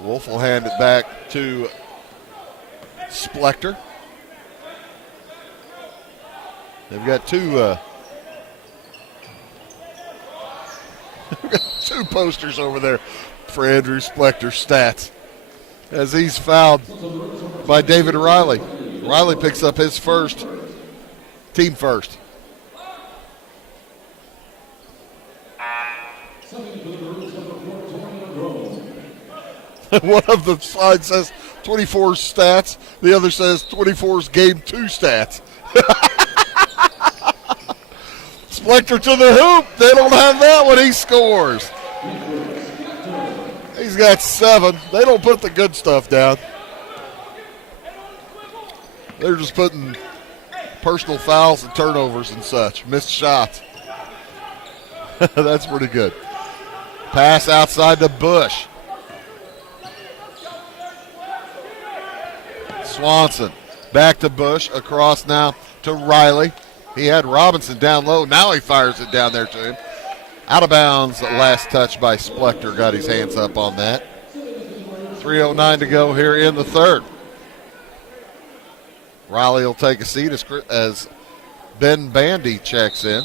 Wolf will hand it back to Splector. They've got two posters over there for Andrew Splector's stats as he's fouled by David Riley. Riley picks up his first, team first. One of the slides says 24's stats. The other says 24's game 2 stats. Splector to the hoop. They don't have that when he scores. He's got 7. They don't put the good stuff down. They're just putting personal fouls and turnovers and such. Missed shots. That's pretty good. Pass outside to Bush. Swanson back to Bush. Across now to Riley. He had Robinson down low. Now he fires it down there to him. Out of bounds. Last touch by Splector. Got his hands up on that. 3:09 to go here in the third. Riley will take a seat as Ben Bandy checks in.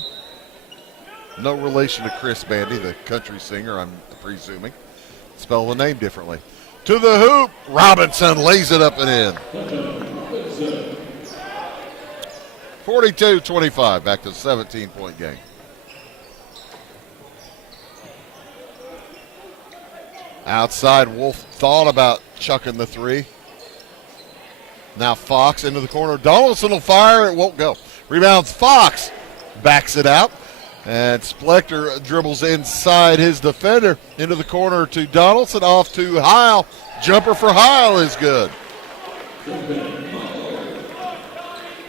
No relation to Chris Bandy, the country singer, I'm presuming. Spell the name differently. To the hoop. Robinson lays it up and in. 42-25. Back to a 17-point game. Outside, Wolf thought about chucking the three. Now Fox into the corner. Donaldson will fire. It won't go. Rebounds Fox. Backs it out. And Splector dribbles inside his defender into the corner to Donaldson. Off to Heil. Jumper for Heil is good.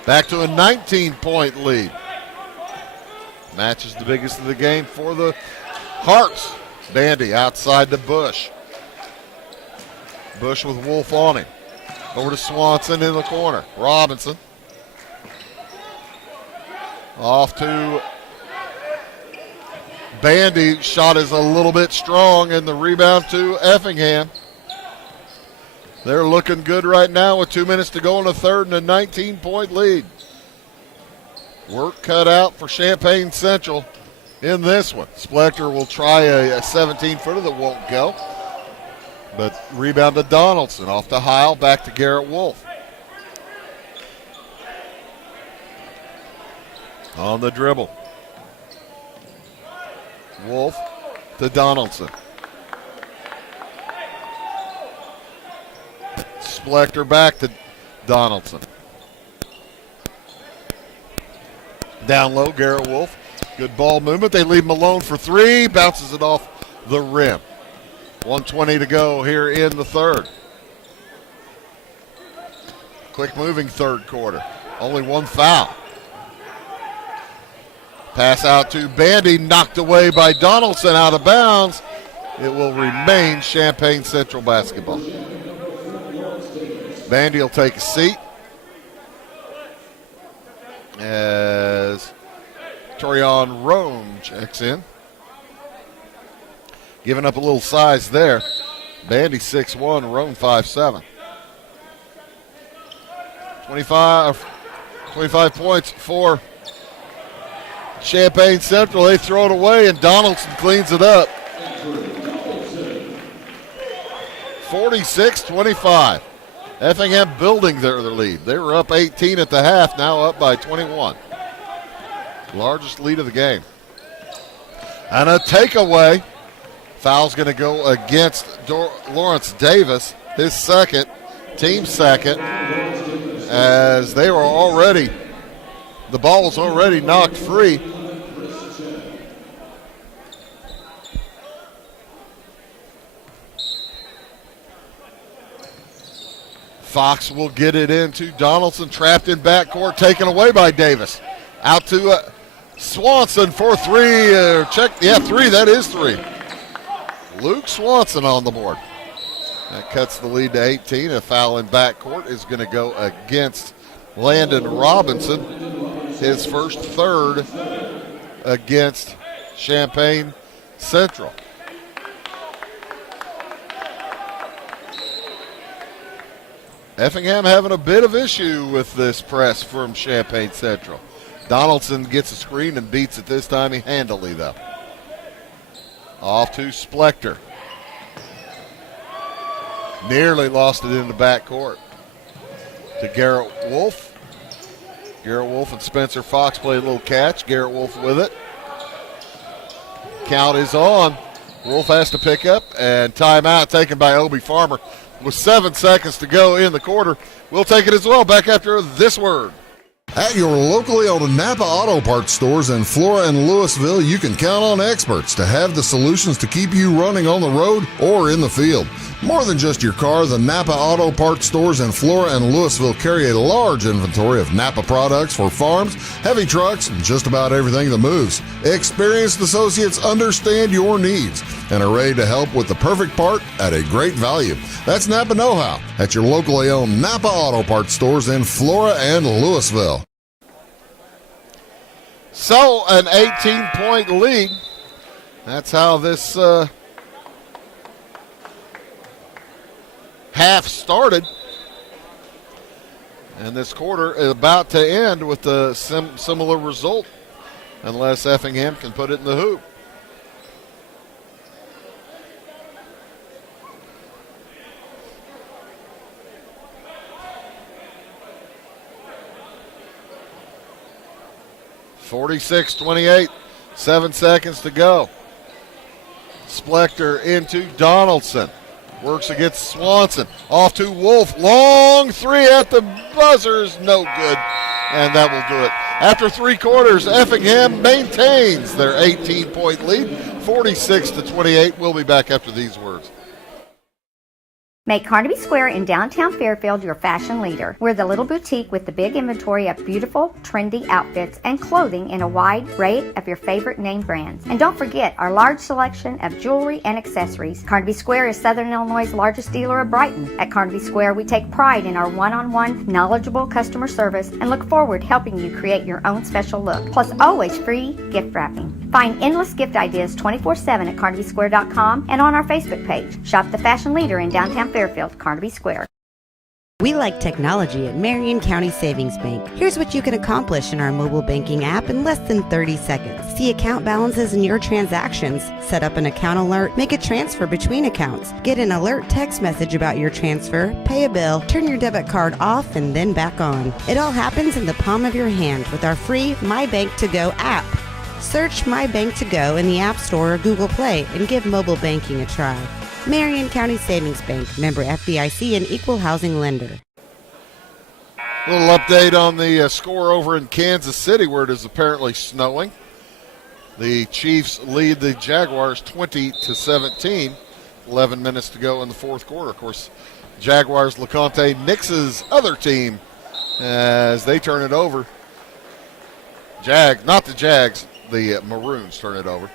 Back to a 19-point lead. Match is the biggest of the game for the Hearts. Bandy outside to Bush. Bush with Wolf on him. Over to Swanson in the corner. Robinson. Off to Bandy. Shot is a little bit strong, and the rebound to Effingham. They're looking good right now with 2 minutes to go in the third and a 19-point lead. Work cut out for Champaign Central in this one. Splector will try a 17-footer that won't go. But rebound to Donaldson. Off to Heil. Back to Garrett Wolf. On the dribble. Wolf to Donaldson. Splector back to Donaldson. Down low, Garrett Wolf. Good ball movement. They leave him alone for three. Bounces it off the rim. 1:20 to go here in the third. Quick moving third quarter. Only one foul. Pass out to Bandy, knocked away by Donaldson, out of bounds. It will remain Champaign Central basketball. Bandy will take a seat as Torian Rome checks in. Giving up a little size there. Bandy 6'1", Rome 5'7". 25 points for Champaign Central. They throw it away, and Donaldson cleans it up. 46-25. Effingham building their lead. They were up 18 at the half, now up by 21. Largest lead of the game. And a takeaway. Foul's going to go against Lawrence Davis, his second, team second, as they were already, the ball was already knocked free. Fox will get it into Donaldson, trapped in backcourt, taken away by Davis. Out to Swanson for three. Three, that is three. Luke Swanson on the board. That cuts the lead to 18. A foul in backcourt is going to go against Landon Robinson. His first third against Champaign Central. Effingham having a bit of issue with this press from Champaign Central. Donaldson gets a screen and beats it this time handily, though. Off to Splector. Nearly lost it in the backcourt to Garrett Wolf. Garrett Wolf and Spencer Fox play a little catch. Garrett Wolf with it. Count is on. Wolf has to pick up, and timeout taken by Obie Farmer with 7 seconds to go in the quarter. We'll take it as well back after this word. At your locally owned Napa Auto Parts stores in Flora and Louisville, you can count on experts to have the solutions to keep you running on the road or in the field. More than just your car, the Napa Auto Parts stores in Flora and Louisville carry a large inventory of Napa products for farms, heavy trucks, and just about everything that moves. Experienced associates understand your needs and are ready to help with the perfect part at a great value. That's Napa Know-How at your locally owned Napa Auto Parts stores in Flora and Louisville. So, an 18-point lead. That's how this half started. And this quarter is about to end with a similar result, unless Effingham can put it in the hoop. (46-28), 7 seconds to go. Splector into Donaldson. Works against Swanson. Off to Wolf. Long three at the buzzers. No good. And that will do it. After 3 quarters, Effingham maintains their 18-point lead, 46-28. We'll be back after these words. Make Carnaby Square in downtown Fairfield your fashion leader. We're the little boutique with the big inventory of beautiful, trendy outfits and clothing in a wide array of your favorite name brands. And don't forget our large selection of jewelry and accessories. Carnaby Square is Southern Illinois' largest dealer of Brighton. At Carnaby Square, we take pride in our one-on-one, knowledgeable customer service and look forward to helping you create your own special look. Plus, always free gift wrapping. Find endless gift ideas 24/7 at CarnabySquare.com and on our Facebook page. Shop the fashion leader in downtown Fairfield, Carnaby Square. We like technology at Marion County Savings Bank. Here's what you can accomplish in our mobile banking app in less than 30 seconds. See account balances in your transactions, set up an account alert, make a transfer between accounts, get an alert text message about your transfer, pay a bill, turn your debit card off and then back on. It all happens in the palm of your hand with our free My Bank to Go app. Search My Bank to Go in the App Store or Google Play and give mobile banking a try. Marion County Savings Bank, member FDIC and equal housing lender. A little update on the score over in Kansas City, where it is apparently snowing. The Chiefs lead the Jaguars 20-17. 11 minutes to go in the fourth quarter. Of course, Jaguars, LeConte Nix's other team, as they turn it over. Not the Jags, the Maroons turn it over.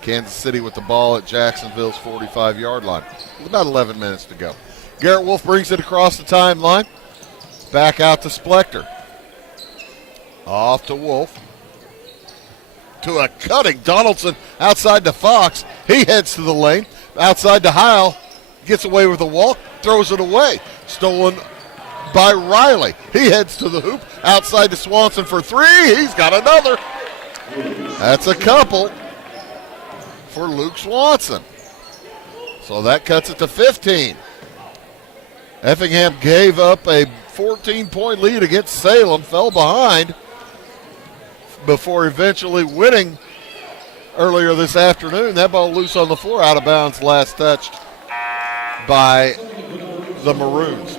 Kansas City with the ball at Jacksonville's 45-yard line. With about 11 minutes to go. Garrett Wolf brings it across the timeline. Back out to Splector. Off to Wolf. To a cutting Donaldson outside to Fox. He heads to the lane. Outside to Heil. Gets away with a walk. Throws it away. Stolen by Riley. He heads to the hoop. Outside to Swanson for 3. He's got another. That's a couple for Luke Swanson. So that cuts it to 15. Effingham gave up a 14-point lead against Salem, fell behind before eventually winning earlier this afternoon. That ball loose on the floor, out of bounds, last touched by the Maroons.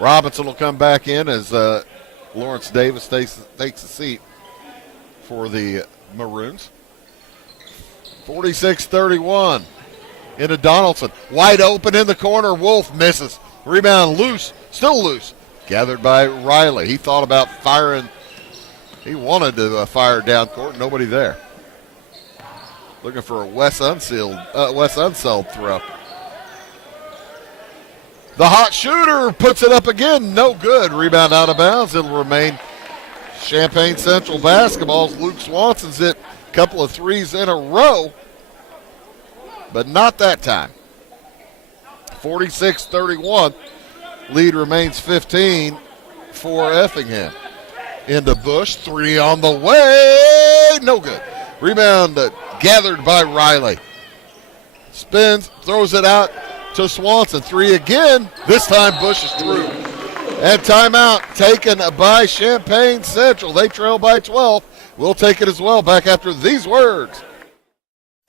Robinson will come back in as Lawrence Davis takes a seat for the Maroons. 46-31 into Donaldson. Wide open in the corner. Wolf misses. Rebound loose. Still loose. Gathered by Riley. He thought about firing. He wanted to fire down court. Nobody there. Looking for a Wes Unseld throw. The hot shooter puts it up again. No good. Rebound out of bounds. It'll remain Champaign Central basketball's. Luke Swanson's hit a couple of threes in a row, but not that time. 46-31. Lead remains 15 for Effingham. Into Bush. 3 on the way. No good. Rebound gathered by Riley. Spins, throws it out to Swanson. 3 again. This time Bush is through. And timeout taken by Champaign Central. They trail by 12. We'll take it as well back after these words.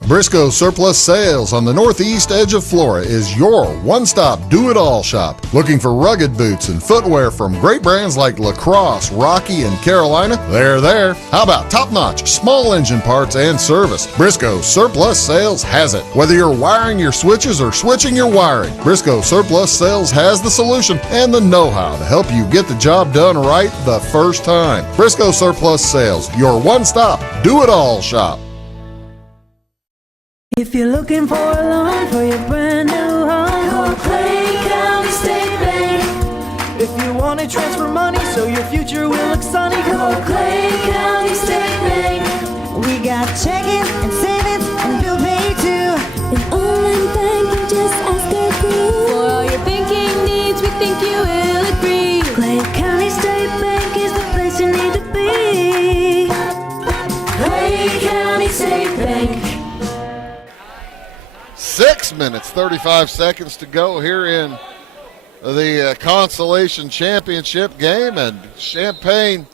Briscoe Surplus Sales on the northeast edge of Flora is your one-stop do-it-all shop. Looking for rugged boots and footwear from great brands like Lacrosse, Rocky, and Carolina? They're there. How about top-notch small engine parts and service? Briscoe Surplus Sales has it. Whether you're wiring your switches or switching your wiring, Briscoe Surplus Sales has the solution and the know-how to help you get the job done right the first time. Briscoe Surplus Sales, your one-stop do-it-all shop. If you're looking for a loan for your brand new home, call Clay County State Bank. If you want to transfer money so your future will look sunny, call Clay County State Bank. We got checking and savings and bill pay too. An online bank, just ask our crew. For all your banking needs, we think you will agree. Clay County State Bank is the place you need to be. Clay County State Bank. 6 minutes, 35 seconds to go here in the Consolation Championship game, and Champaign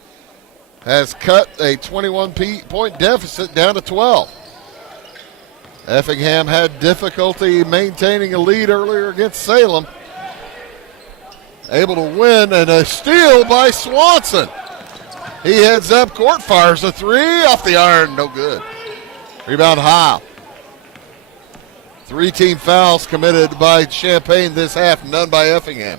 has cut a 21-point deficit down to 12. Effingham had difficulty maintaining a lead earlier against Salem. Able to win, and a steal by Swanson. He heads up court, fires a 3 off the iron, no good. Rebound Heil. 3 team fouls committed by Champaign this half, none by Effingham.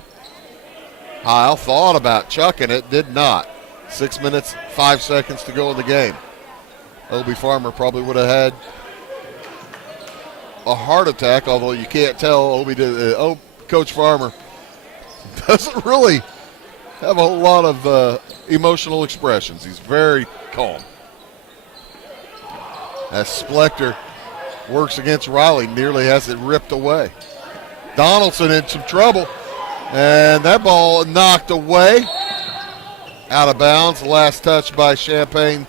Heil thought about chucking it, did not. 6 minutes, 5 seconds to go in the game. Obie Farmer probably would have had a heart attack, although you can't tell. Coach Farmer doesn't really have a whole lot of emotional expressions. He's very calm. As Splector works against Riley, nearly has it ripped away. Donaldson in some trouble, and that ball knocked away. Out of bounds, last touch by Champaign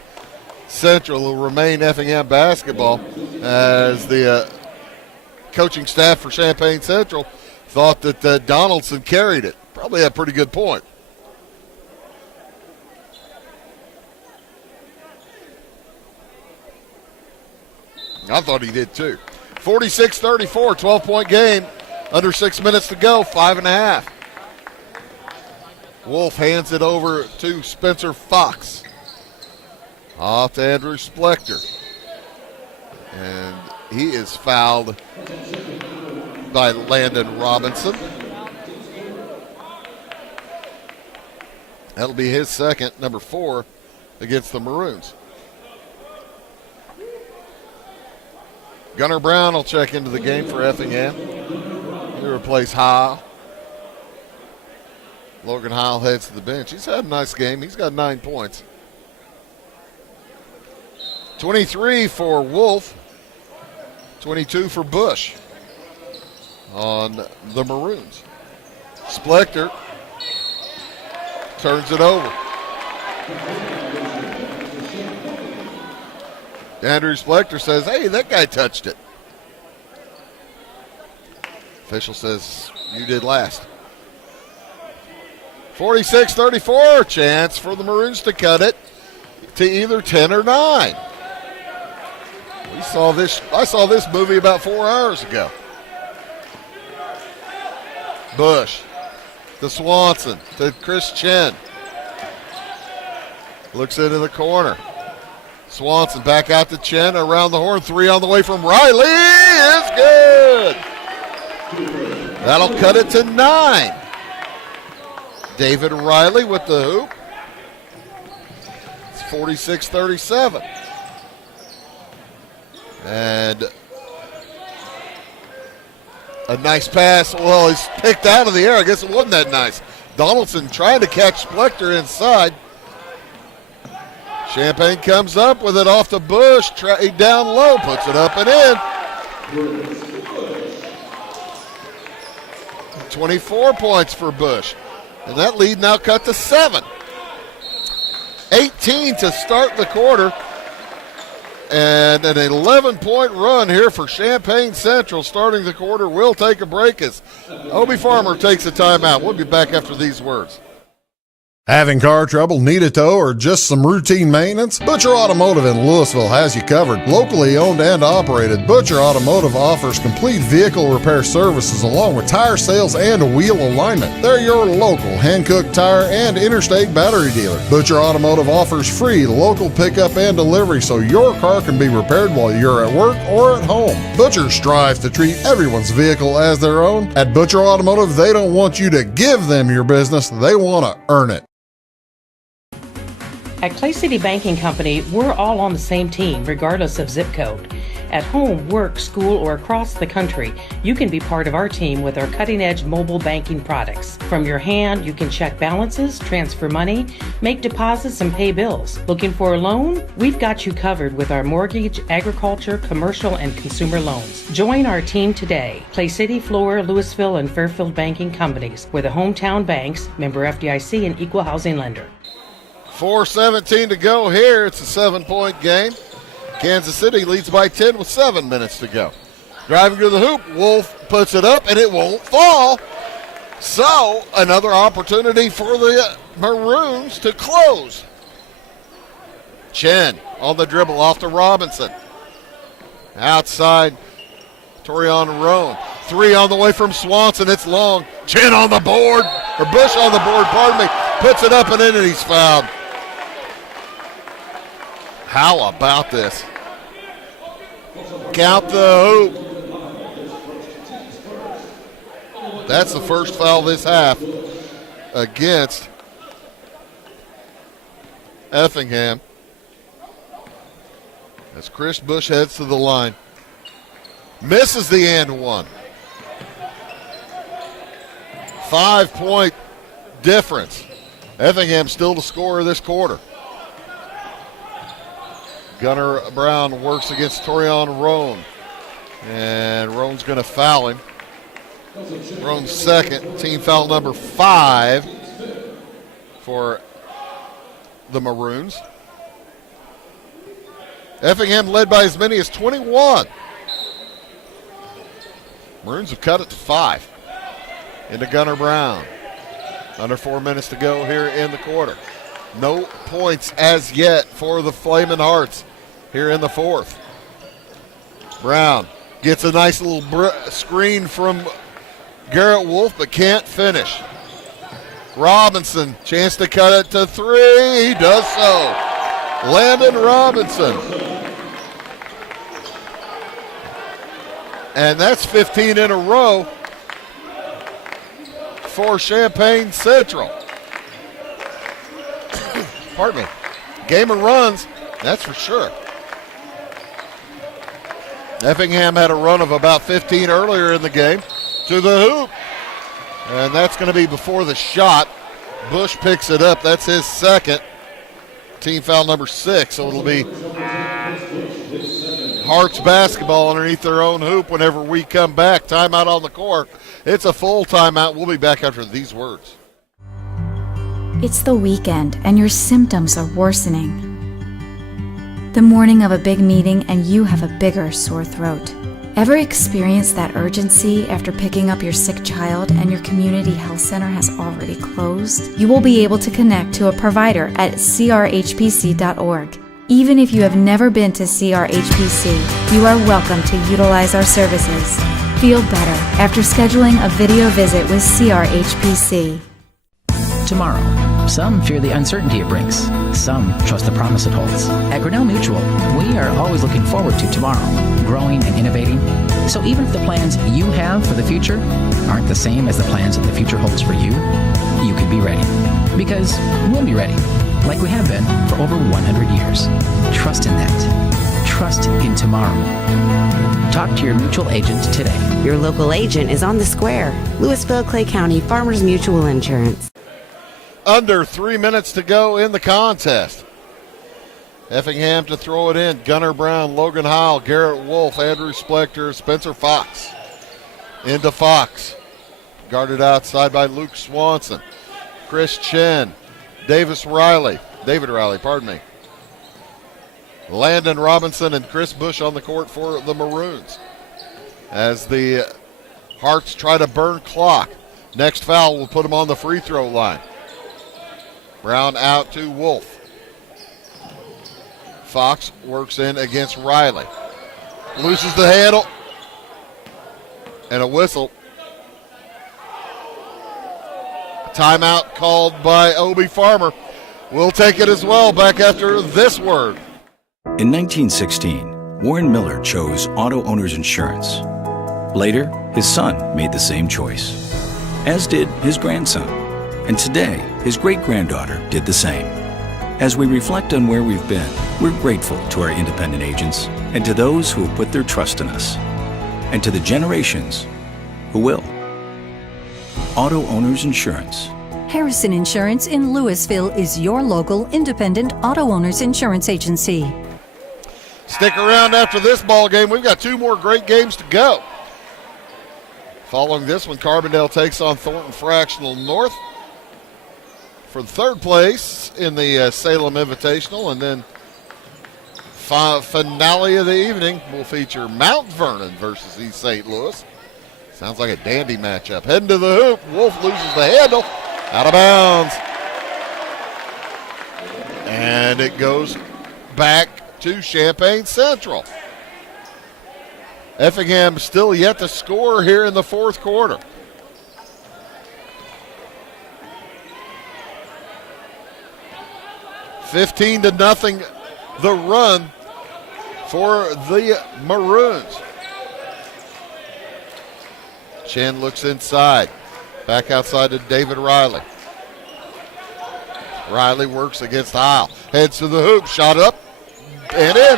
Central. Will remain Effingham basketball, as the coaching staff for Champaign Central thought that Donaldson carried it. Probably had a pretty good point. I thought he did too. 46-34, 12-point game. Under 6 minutes to go, 5.5. Wolf hands it over to Spencer Fox. Off to Andrew Splector. And he is fouled by Landon Robinson. That'll be his second, number 4, against the Maroons. Gunnar Brown will check into the game for Effingham. He replaces Heil. Logan Heil heads to the bench. He's had a nice game. He's got 9 points. 23 for Wolf. 22 for Bush on the Maroons. Splector turns it over. Andrew Splector says, hey, that guy touched it. Official says, you did last. 46-34, chance for the Maroons to cut it to either 10 or 9. I saw this movie about 4 hours ago. Bush to Swanson to Chris Chen. Looks into the corner. Swanson back out to Chen, around the horn. 3 on the way from Riley is good. That'll cut it to 9. David Riley with the hoop. It's 46-37. And a nice pass. Well, he's picked out of the air. I guess it wasn't that nice. Donaldson trying to catch Splector inside. Champaign comes up with it off the bush. Down low, puts it up and in. 24 points for Bush. And that lead now cut to 7. 18 to start the quarter. And an 11-point run here for Champaign Central starting the quarter. We'll take a break as Obie Farmer takes a timeout. We'll be back after these words. Having car trouble, need a tow, or just some routine maintenance? Butcher Automotive in Louisville has you covered. Locally owned and operated, Butcher Automotive offers complete vehicle repair services along with tire sales and wheel alignment. They're your local Hankook tire and interstate battery dealer. Butcher Automotive offers free local pickup and delivery so your car can be repaired while you're at work or at home. Butcher strives to treat everyone's vehicle as their own. At Butcher Automotive, they don't want you to give them your business, they want to earn it. At Clay City Banking Company, we're all on the same team, regardless of zip code. At home, work, school, or across the country, you can be part of our team with our cutting-edge mobile banking products. From your hand, you can check balances, transfer money, make deposits, and pay bills. Looking for a loan? We've got you covered with our mortgage, agriculture, commercial, and consumer loans. Join our team today. Clay City, Flora, Louisville, and Fairfield Banking Companies. We're the hometown banks, member FDIC, and equal housing lender. 4:17 to go here. It's a 7-point game. Kansas City leads by 10 with 7 minutes to go. Driving to the hoop, Wolf puts it up, and it won't fall. So, another opportunity for the Maroons to close. Chen on the dribble off to Robinson. Outside, Torian Roan. 3 on the way from Swanson. It's long. Chen on the board, or Bush on the board, pardon me. Puts it up and in, and he's fouled. How about this? Count the hoop. That's the first foul this half against Effingham. As Chris Bush heads to the line. Misses the and one. 5-point difference. Effingham still the scorer this quarter. Gunnar Brown works against Torian Roan. And Roan's going to foul him. Roan's second, team foul number 5 for the Maroons. Effingham led by as many as 21. Maroons have cut it to 5. Into Gunnar Brown. Under 4 minutes to go here in the quarter. No points as yet for the Flamin' Hearts here in the fourth. Brown gets a nice little screen from Garrett Wolf, but can't finish. Robinson, chance to cut it to 3. He does so. Landon Robinson. And that's 15 in a row for Champaign Central. Pardon me. Game of runs, that's for sure. Effingham had a run of about 15 earlier in the game. To the hoop. And that's going to be before the shot. Bush picks it up. That's his second. Team foul number 6. So it'll be Hearts basketball underneath their own hoop whenever we come back. Timeout on the court. It's a full timeout. We'll be back after these words. It's the weekend and your symptoms are worsening. The morning of a big meeting and you have a bigger sore throat. Ever experienced that urgency after picking up your sick child and your community health center has already closed? You will be able to connect to a provider at crhpc.org. Even if you have never been to CRHPC, you are welcome to utilize our services. Feel better after scheduling a video visit with CRHPC. Tomorrow, some fear the uncertainty it brings. Some trust the promise it holds. At Grinnell Mutual, we are always looking forward to tomorrow, growing and innovating. So even if the plans you have for the future aren't the same as the plans that the future holds for you, you can be ready. Because we'll be ready, like we have been for over 100 years. Trust in that. trust in tomorrow. Talk to your mutual agent today. Your local agent is on the square. Louisville, Clay County Farmers Mutual Insurance. Under 3 minutes to go in the contest. Effingham to throw it in. Gunnar Brown, Logan Heil, Garrett Wolf, Andrew Splector, Spencer Fox. Into Fox. Guarded outside by Luke Swanson. Chris Chen. David Riley, Landon Robinson and Chris Bush on the court for the Maroons. As the Hearts try to burn clock. Next foul will put them on the free throw line. Brown out to Wolf. Fox works in against Riley. Loses the handle. And a whistle. Timeout called by Obie Farmer. We'll take it as well back after this word. In 1916, Warren Miller chose Auto Owners Insurance. Later, his son made the same choice, as did his grandson. And today, his great-granddaughter did the same. As we reflect on where we've been, we're grateful to our independent agents and to those who have put their trust in us, and to the generations who will. Auto Owners Insurance. Harrison Insurance in Louisville is your local independent auto owners insurance agency. Stick around after this ball game. We've got 2 more great games to go. Following this one, Carbondale takes on Thornton Fractional North for the 3rd place in the Salem Invitational. And then finale of the evening will feature Mount Vernon versus East St. Louis. Sounds like a dandy matchup. Heading to the hoop. Wolf loses the handle. Out of bounds. And it goes back to Champaign Central. Effingham still yet to score here in the 4th quarter. $15-0 the run for the Maroons. Chen looks inside. Back outside to David Riley. Riley works against Heil. Heads to the hoop. Shot up and in.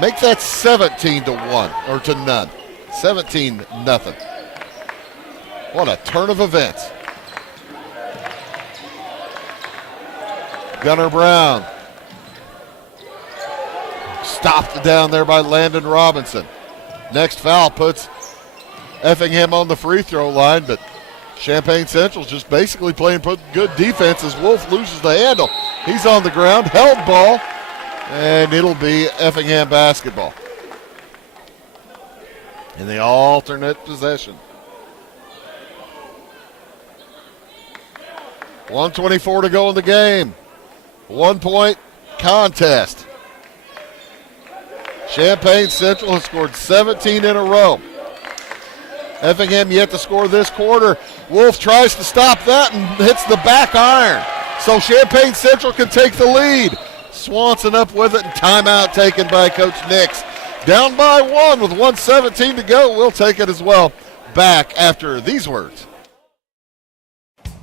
Make that 17-1 or to none. 17-0. What a turn of events. Gunnar Brown. Stopped down there by Landon Robinson. Next foul puts Effingham on the free throw line, but Champaign Central's just basically playing good defense as Wolf loses the handle. He's on the ground, held ball, and it'll be Effingham basketball in the alternate possession. 1:24 to go in the game. 1-point contest. Champaign Central has scored 17 in a row. Effingham yet to score this quarter. Wolf tries to stop that and hits the back iron. So Champaign Central can take the lead. Swanson up with it, and timeout taken by Coach Nix. Down by 1 with 1:17 to go. We'll take it as well. Back after these words.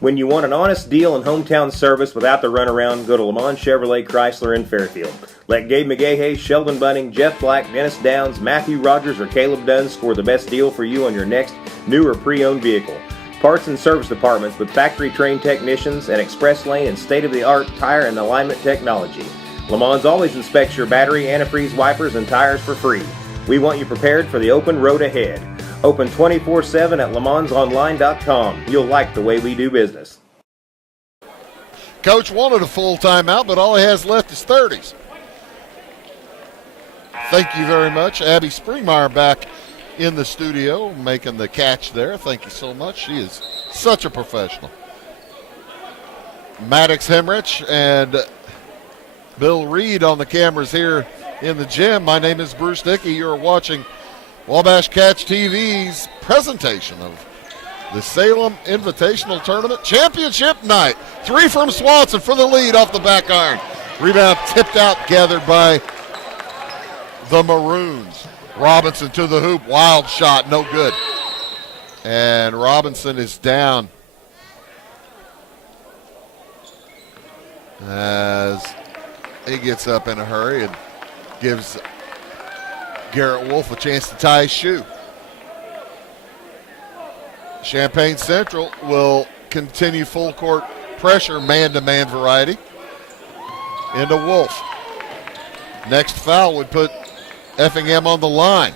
When you want an honest deal and hometown service without the runaround, go to Lamont Chevrolet Chrysler in Fairfield. Let Gabe McGahey, Sheldon Bunning, Jeff Black, Dennis Downs, Matthew Rogers, or Caleb Dunn score the best deal for you on your next new or pre-owned vehicle. Parts and service departments with factory-trained technicians and express lane and state-of-the-art tire and alignment technology. Lamont always inspects your battery, antifreeze, wipers, and tires for free. We want you prepared for the open road ahead. Open 24/7 at LeMansOnline.com. You'll like the way we do business. Coach wanted a full timeout, but all he has left is 30s. Thank you very much. Abby Springmeyer back in the studio making the catch there. Thank you so much. She is such a professional. Maddox Hemrich and Bill Reed on the cameras here in the gym. My name is Bruce Dickey. You're watching Wabash Catch TV's presentation of the Salem Invitational Tournament Championship Night. 3 from Swanson for the lead off the back iron. Rebound tipped out, gathered by the Maroons. Robinson to the hoop, wild shot, no good. And Robinson is down. as he gets up in a hurry and gives Garrett Wolf a chance to tie his shoe. Champaign Central will continue full court pressure, man-to-man variety, into Wolf. Next foul would put Effingham on the line.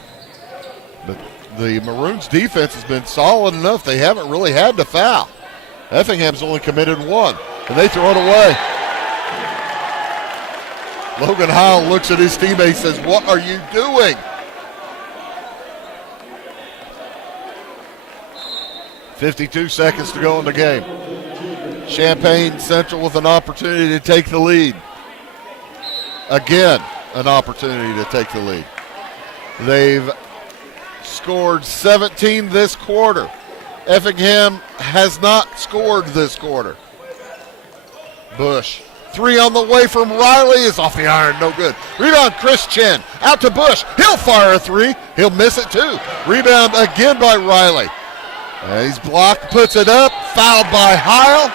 But the Maroons' defense has been solid enough. They haven't really had to foul. Effingham's only committed one, and they throw it away. Logan Howell looks at his teammate and says, "What are you doing?" 52 seconds to go in the game. Champaign Central with an opportunity to take the lead. Again, an opportunity to take the lead. They've scored 17 this quarter. Effingham has not scored this quarter. Bush. Three on the way from Riley is off the iron, no good. Rebound, Chris Chen. Out to Bush. He'll fire a three. He'll miss it too. Rebound again by Riley. He's blocked, puts it up. Fouled by Heil.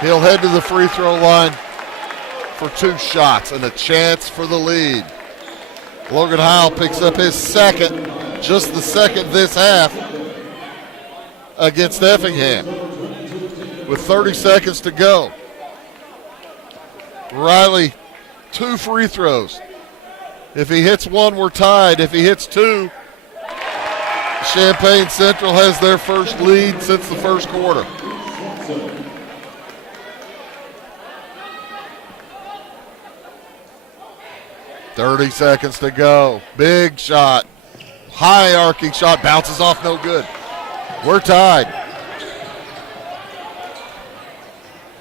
He'll head to the free throw line for two shots and a chance for the lead. Logan Heil picks up his second, just the second this half, against Effingham. With 30 seconds to go. Riley, two free throws. If he hits one, we're tied. If he hits two, Champaign Central has their first lead since the first quarter. .30 seconds to go. Big shot. High arcing shot. Bounces off, no good. We're tied.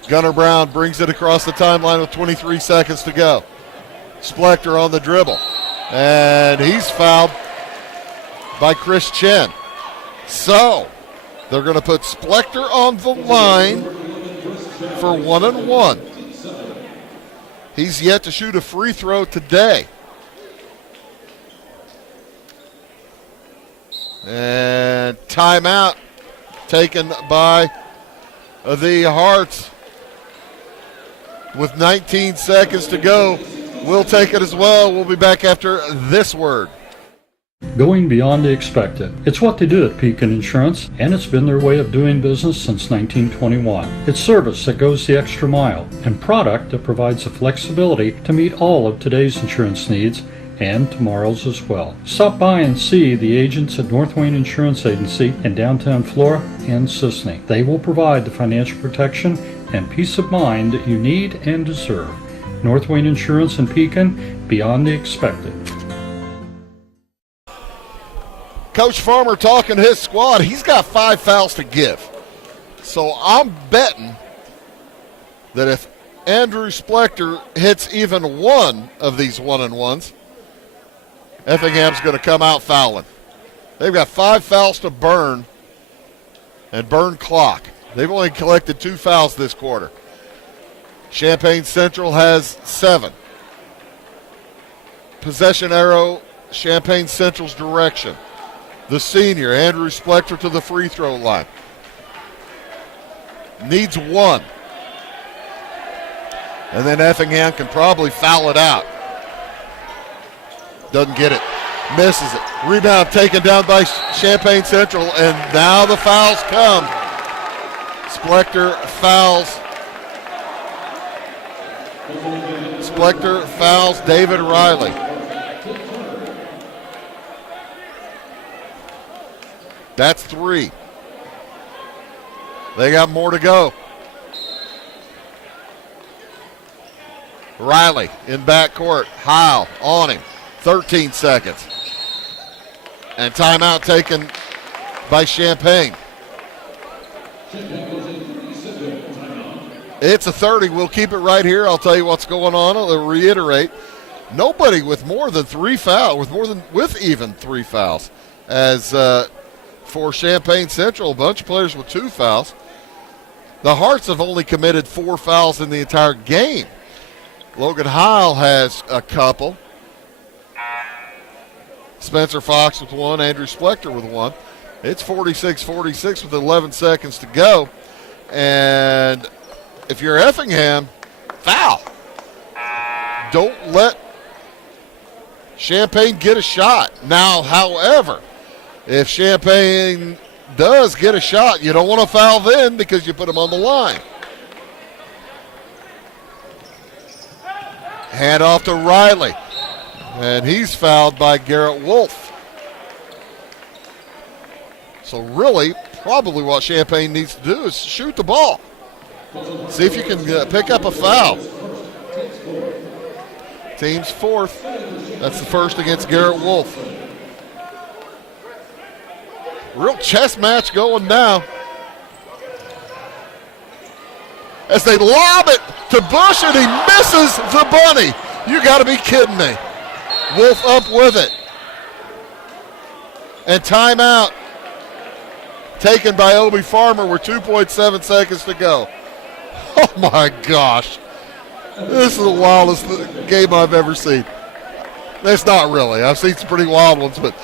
Gunnar Brown brings it across the timeline with 23 seconds to go. Splector on the dribble. And he's fouled by Chris Chen. So, they're going to put Splector on the line for 1-and-1. He's yet to shoot a free throw today. And timeout taken by the Hearts. With 19 seconds to go, we'll take it as well. We'll be back after this word. Going beyond the expected. It's what they do at Pekin Insurance, and it's been their way of doing business since 1921. It's service that goes the extra mile, and product that provides the flexibility to meet all of today's insurance needs and tomorrow's as well. Stop by and see the agents at North Wayne Insurance Agency in downtown Flora and Sisney. They will provide the financial protection and peace of mind that you need and deserve. North Wayne Insurance in Pekin, beyond the expected. Coach Farmer talking to his squad. He's got 5 fouls to give. So I'm betting that if Andrew Splector hits even one of these 1-and-1s, Effingham's going to come out fouling. They've got 5 fouls to burn and burn clock. They've only collected 2 fouls this quarter. Champaign Central has 7. Possession arrow, Champaign Central's direction. The senior, Andrew Splector, to the free throw line. Needs 1. And then Effingham can probably foul it out. Doesn't get it. Misses it. Rebound taken down by Champaign Central, and now the fouls come. Splector fouls David Riley. That's 3. They got more to go. Riley in backcourt. Heil on him. 13 seconds. And timeout taken by Champaign. It's a 30. We'll keep it right here. I'll tell you what's going on. I'll reiterate. Nobody with more than 3 fouls, with even 3 fouls. As for Champaign Central, a bunch of players with 2 fouls. The Hearts have only committed 4 fouls in the entire game. Logan Heil has a couple. Spencer Fox with 1, Andrew Splector with 1. It's 46-46 with 11 seconds to go. And if you're Effingham, Foul. Don't let Champaign get a shot. Now, however, if Champaign does get a shot, you don't want to foul then because you put them on the line. Hand off to Riley. And he's fouled by Garrett Wolf. So really, probably what Champaign needs to do is shoot the ball. See if you can pick up a foul. Team's fourth. That's the first against Garrett Wolf. Real chess match going now. As they lob it to Bush, and he misses the bunny. You got to be kidding me. Wolf up with it. And timeout taken by Obie Farmer with 2.7 seconds to go. Oh my gosh. This is the wildest game I've ever seen. It's not really. I've seen some pretty wild ones, but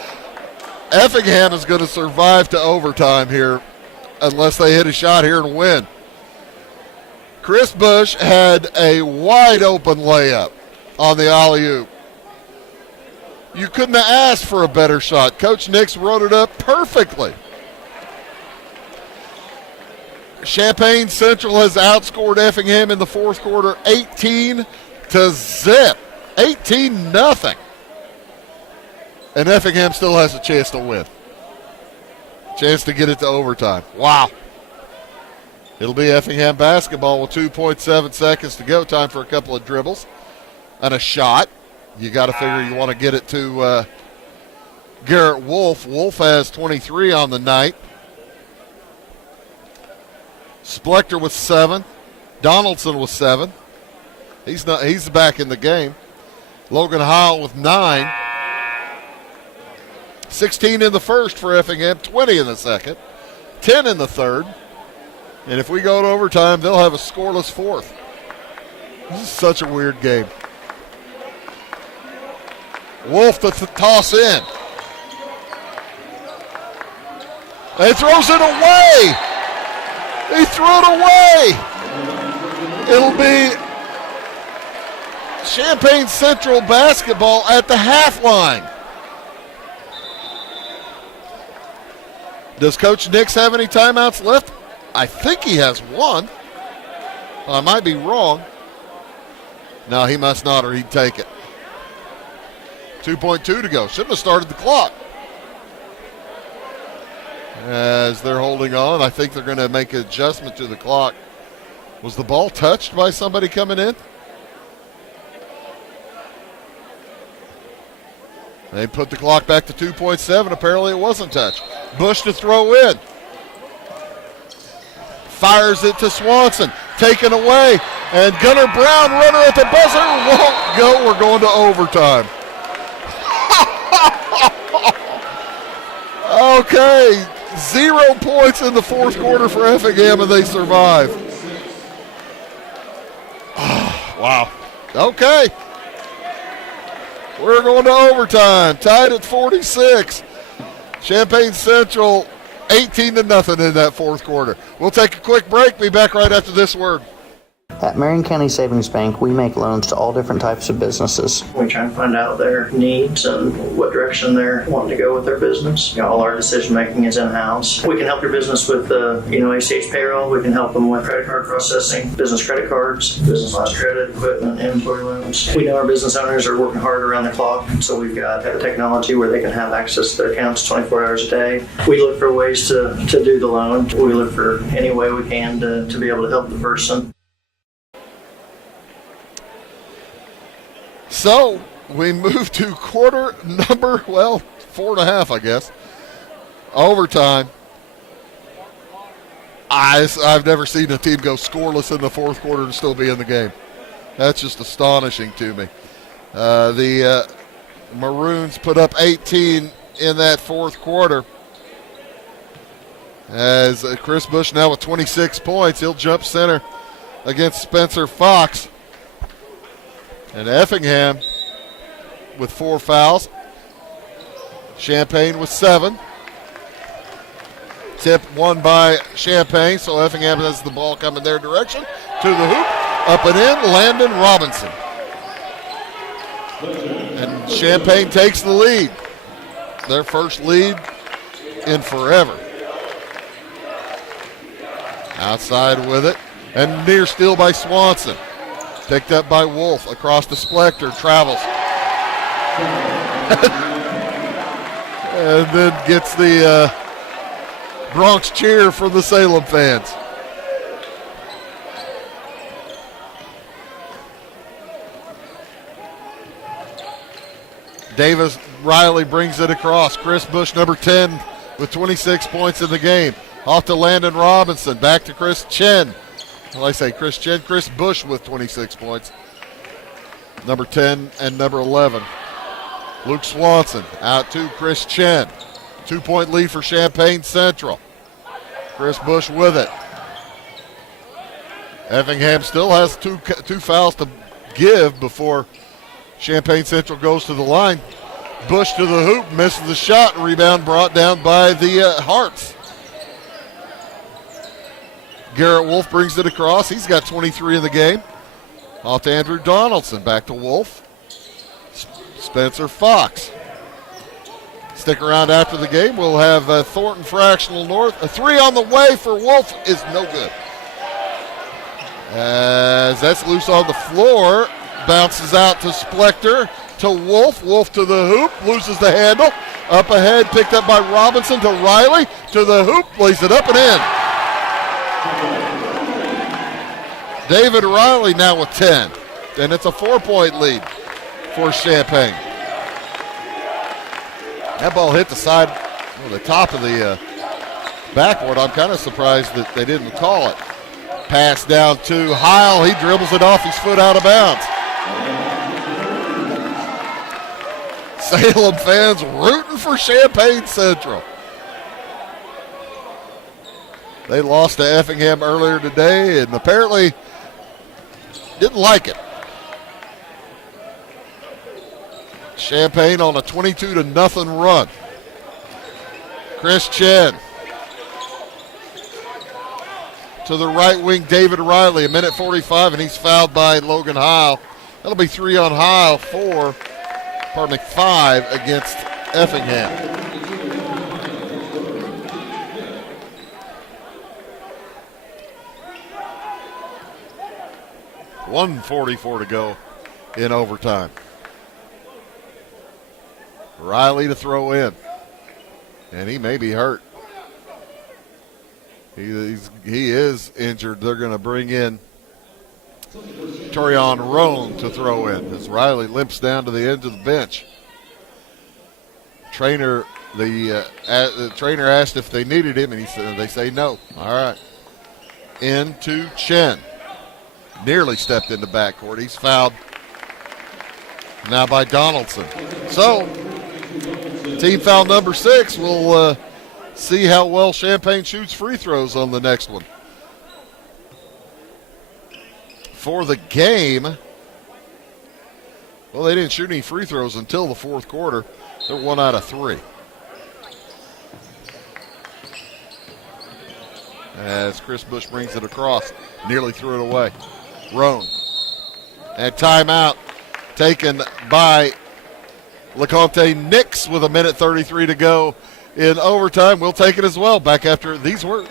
Effingham is going to survive to overtime here unless they hit a shot here and win. Chris Bush had a wide open layup on the alley-oop. You couldn't have asked for a better shot. Coach Nix wrote it up perfectly. Champaign Central has outscored Effingham in the fourth quarter 18-0. 18-0. And Effingham still has a chance to win. Chance to get it to overtime. Wow. It'll be Effingham basketball with 2.7 seconds to go. Time for a couple of dribbles and a shot. You got to figure you want to get it to Garrett Wolf. Wolf has 23 on the night. Splector with 7. Donaldson with 7. He's back in the game. Logan Howell with 9. 16 in the first for Effingham, 20 in the second, 10 in the third. And if we go to overtime, they'll have a scoreless fourth. This is such a weird game. Wolf to toss in. And he throws it away. He threw it away. It'll be Champaign Central basketball at the half line. Does Coach Nix have any timeouts left? I think he has one. I might be wrong. No, he must not, or he'd take it. 2.2 to go. Shouldn't have started the clock. As they're holding on, I think they're going to make an adjustment to the clock. Was the ball touched by somebody coming in? They put the clock back to 2.7. Apparently it wasn't touched. Bush to throw in. Fires it to Swanson. Taken away. And Gunnar Brown, runner at the buzzer, won't go. We're going to overtime. Okay. 0 points in the fourth quarter for Effingham, and they survive. Wow. Okay. We're going to overtime. Tied at 46. Champaign Central 18-0 in that fourth quarter. We'll take a quick break. Be back right after this word. At Marion County Savings Bank, we make loans to all different types of businesses. We try and find out their needs and what direction they're wanting to go with their business. All our decision making is in-house. We can help your business with ACH payroll. We can help them with credit card processing, business credit cards, business lines of credit, equipment, inventory loans. We know our business owners are working hard around the clock, so we've got the technology where they can have access to their accounts 24 hours a day. We look for ways to do the loan. We look for any way we can to be able to help the person. So we move to quarter number, 4.5, I guess. Overtime. I've never seen a team go scoreless in the fourth quarter and still be in the game. That's just astonishing to me. The Maroons put up 18 in that fourth quarter. As Chris Bush now with 26 points, he'll jump center against Spencer Fox. And Effingham with 4 fouls. Champaign with 7. Tip won by Champaign, so Effingham has the ball coming their direction. To the hoop. Up and in, Landon Robinson. And Champaign takes the lead. Their first lead in forever. Outside with it. And near steal by Swanson. Picked up by Wolf across to Splector. Travels. And then gets the Bronx cheer from the Salem fans. Davis Riley brings it across. Chris Bush, number 10, with 26 points in the game. Off to Landon Robinson. Back to Chris Chen. Well, I say Chris Chen. Chris Bush with 26 points. Number 10 and number 11. Luke Swanson out to Chris Chen. 2-point lead for Champaign Central. Chris Bush with it. Effingham still has two fouls to give before Champaign Central goes to the line. Bush to the hoop, misses the shot. Rebound brought down by the Hearts. Garrett Wolf brings it across. He's got 23 in the game. Off to Andrew Donaldson. Back to Wolf. Spencer Fox. Stick around after the game. We'll have Thornton Fractional North. A three on the way for Wolf is no good. As that's loose on the floor. Bounces out to Splector, to Wolf. Wolf to the hoop, loses the handle. Up ahead, picked up by Robinson to Riley. To the hoop, plays it up and in. David Riley now with 10. And it's a 4-point lead for Champaign. That ball hit the side, the top of the backboard. I'm kind of surprised that they didn't call it. Pass down to Heil. He dribbles it off his foot out of bounds. Salem fans rooting for Champaign Central. They lost to Effingham earlier today and apparently didn't like it. Champaign on a 22-0 run. Chris Chen. To the right wing, David Riley, 1:45, and he's fouled by Logan Heil. That'll be 3 on Heil, 5 against Effingham. $1:44 to go in overtime. Riley to throw in, and he may be hurt. He is injured. They're going to bring in Torian Roan to throw in as Riley limps down to the end of the bench. The trainer asked if they needed him, and they say no. All right. Into Chen. Nearly stepped into backcourt. He's fouled now by Donaldson. So, team foul number 6 will see how well Champaign shoots free throws on the next one. For the game, well, they didn't shoot any free throws until the fourth quarter. They're 1 out of 3. As Chris Bush brings it across, nearly threw it away. Roan. And timeout taken by LeConte Nix with 1:33 to go in overtime. We'll take it as well. Back after these words.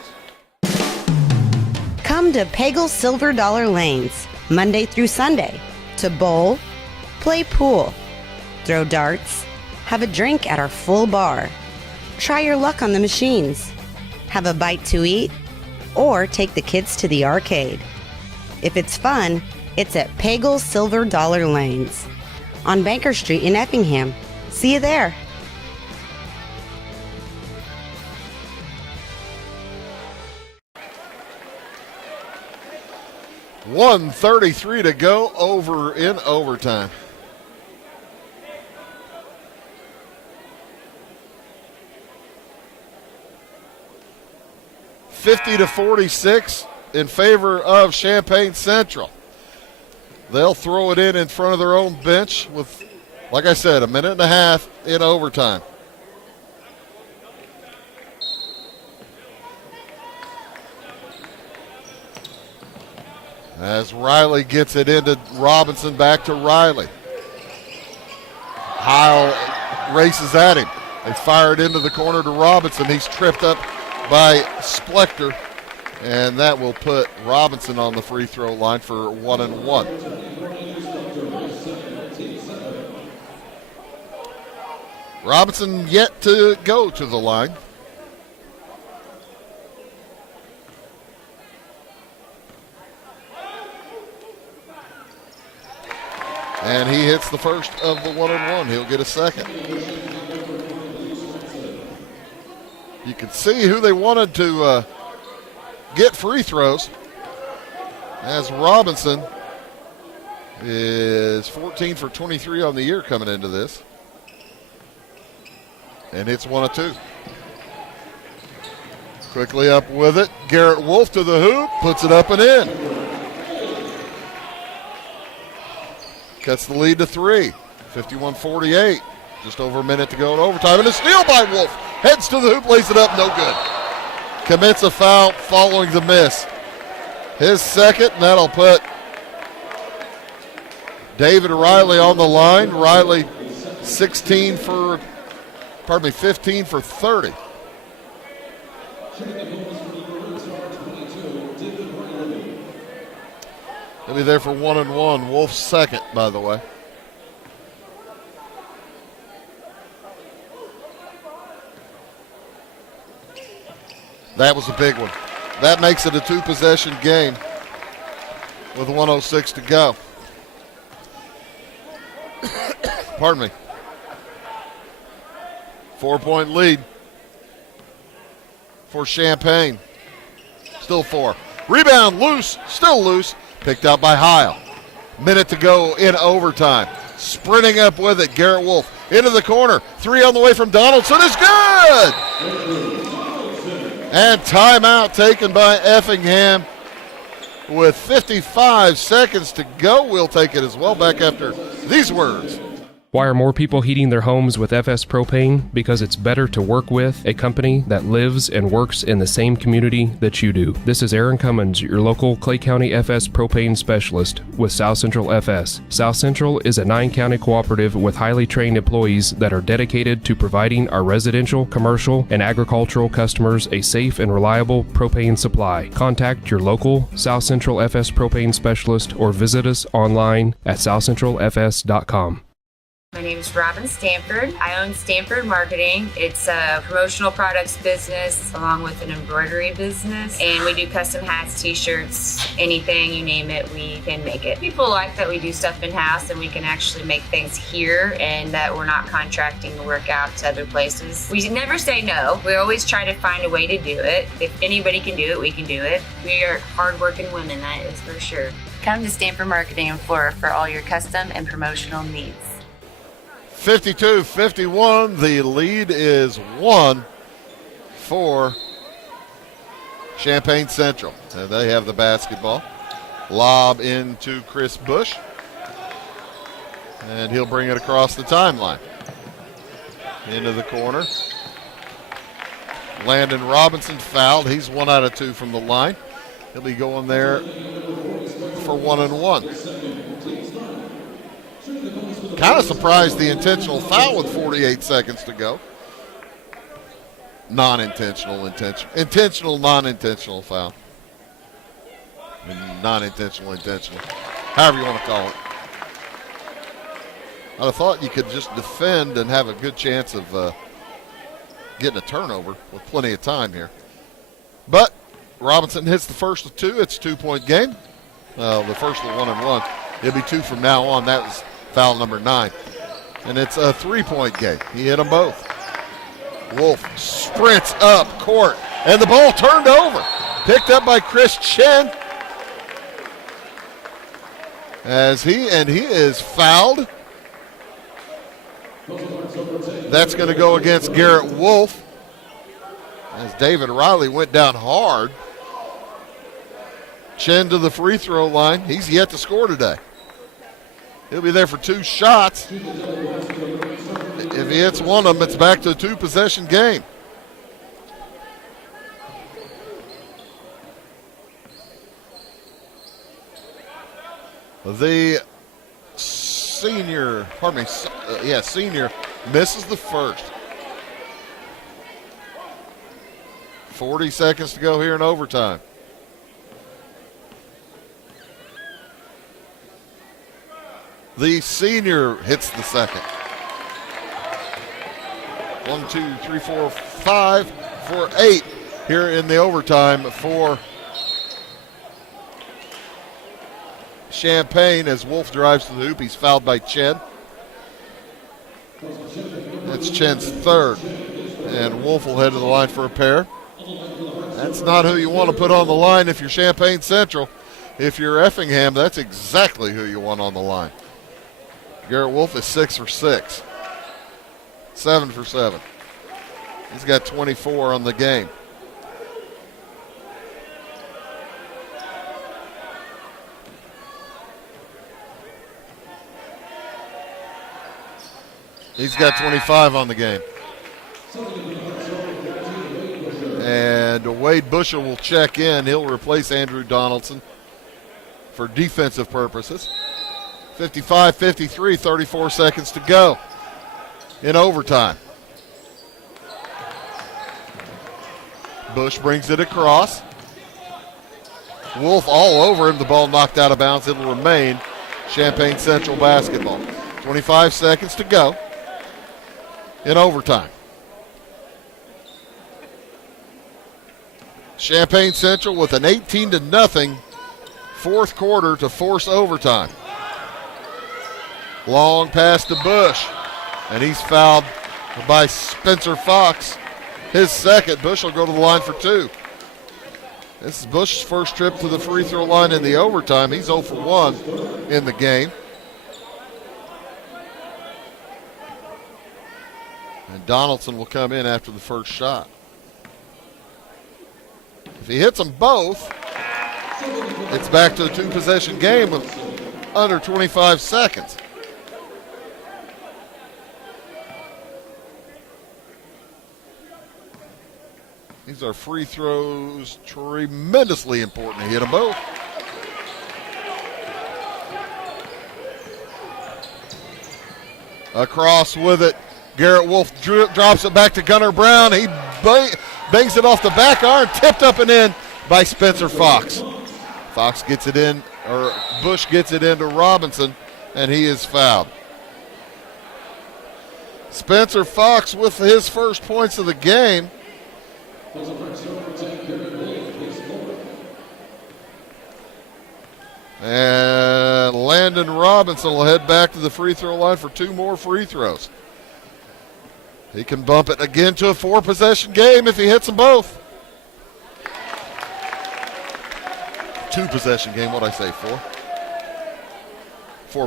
Come to Pagel's Silver Dollar Lanes, Monday through Sunday, to bowl, play pool, throw darts, have a drink at our full bar, try your luck on the machines, have a bite to eat, or take the kids to the arcade. If it's fun, it's at Pagel's Silver Dollar Lanes on Banker Street in Effingham. See you there. $1:33 to go over in overtime. $50-46 in favor of Champaign Central. They'll throw it in front of their own bench with, like I said, 1.5 minutes in overtime. As Riley gets it into Robinson, back to Riley. Heil races at him. They fire it into the corner to Robinson. He's tripped up by Splector, and that will put Robinson on the free throw line for 1-1. Robinson yet to go to the line. And he hits the first of the 1-1. He'll get a second. You can see who they wanted to get free throws, as Robinson is 14 for 23 on the year coming into this. And hits 1 of 2. Quickly up with it. Garrett Wolf to the hoop. Puts it up and in. Cuts the lead to 3. 51-48. Just over a minute to go in overtime. And a steal by Wolf. Heads to the hoop. Lays it up. No good. Commits a foul following the miss. His second. And that'll put David Riley on the line. Riley 15 for 30. He'll be there for 1-1. Wolf's second, by the way. That was a big one. That makes it a 2-possession game with 1:06 to go. Pardon me. 4-point lead for Champaign. Still 4. Rebound loose, still loose. Picked up by Heil. Minute to go in overtime. Sprinting up with it, Garrett Wolf. Into the corner. 3 on the way from Donaldson is good! And timeout taken by Effingham with 55 seconds to go. We'll take it as well back after these words. Why are more people heating their homes with FS Propane? Because it's better to work with a company that lives and works in the same community that you do. This is Aaron Cummins, your local Clay County FS Propane specialist with South Central FS. South Central is a 9-county cooperative with highly trained employees that are dedicated to providing our residential, commercial, and agricultural customers a safe and reliable propane supply. Contact your local South Central FS Propane specialist or visit us online at southcentralfs.com. My name is Robin Stanford. I own Stanford Marketing. It's a promotional products business along with an embroidery business. And we do custom hats, t-shirts, anything, you name it, we can make it. People like that we do stuff in-house and we can actually make things here and that we're not contracting the work out to other places. We never say no. We always try to find a way to do it. If anybody can do it, we can do it. We are hardworking women, that is for sure. Come to Stanford Marketing in Flora for all your custom and promotional needs. 52-51, the lead is 1 for Champaign Central. And they have the basketball. Lob into Chris Bush. And he'll bring it across the timeline. Into the corner. Landon Robinson fouled. He's 1 out of 2 from the line. He'll be going there for 1-1. Kind of surprised the intentional foul with 48 seconds to go. Non-intentional, intentional, non-intentional foul. Non-intentional, intentional. However you want to call it. I'd have thought you could just defend and have a good chance of getting a turnover with plenty of time here. But Robinson hits the first of 2. It's a 2-point game. The first of 1-1. It'll be 2 from now on. That was foul number 9. And it's a 3-point game. He hit them both. Wolf sprints up court. And the ball turned over. Picked up by Chris Chen. As he is fouled. That's going to go against Garrett Wolf. As David Riley went down hard. Chen to the free throw line. He's yet to score today. He'll be there for 2 shots. If he hits one of them, it's back to a 2-possession game. The senior misses the first. 40 seconds to go here in overtime. The senior hits the second. 1, 2, 3, 4, 5 for 8 here in the overtime for Champaign as Wolf drives to the hoop. He's fouled by Chen. That's Chen's third. And Wolf will head to the line for a pair. That's not who you want to put on the line if you're Champaign Central. If you're Effingham, that's exactly who you want on the line. Garrett Wolf is 6 for 6. 7 for 7. He's got 24 on the game. He's got 25 on the game. And Wade Bushel will check in. He'll replace Andrew Donaldson for defensive purposes. 55-53, 34 seconds to go in overtime. Bush brings it across. Wolf all over him. The ball knocked out of bounds. It will remain Champaign Central basketball. 25 seconds to go in overtime. Champaign Central with an 18-0 fourth quarter to force overtime. Long pass to Bush, and he's fouled by Spencer Fox. His second. Bush will go to the line for 2. This is Bush's first trip to the free throw line in the overtime. He's 0 for 1 in the game. And Donaldson will come in after the first shot. If he hits them both, it's back to a 2-possession game with under 25 seconds. These are free throws, tremendously important to hit them both. Across with it. Garrett Wolf drops it back to Gunnar Brown. He bangs it off the back iron, tipped up and in by Spencer Fox. Fox gets it in, or Bush gets it into Robinson, and he is fouled. Spencer Fox with his first points of the game. And Landon Robinson will head back to the free throw line for 2 more free throws. He can bump it again to a 4-possession game if he hits them both. 2-possession game, what'd I say, 4?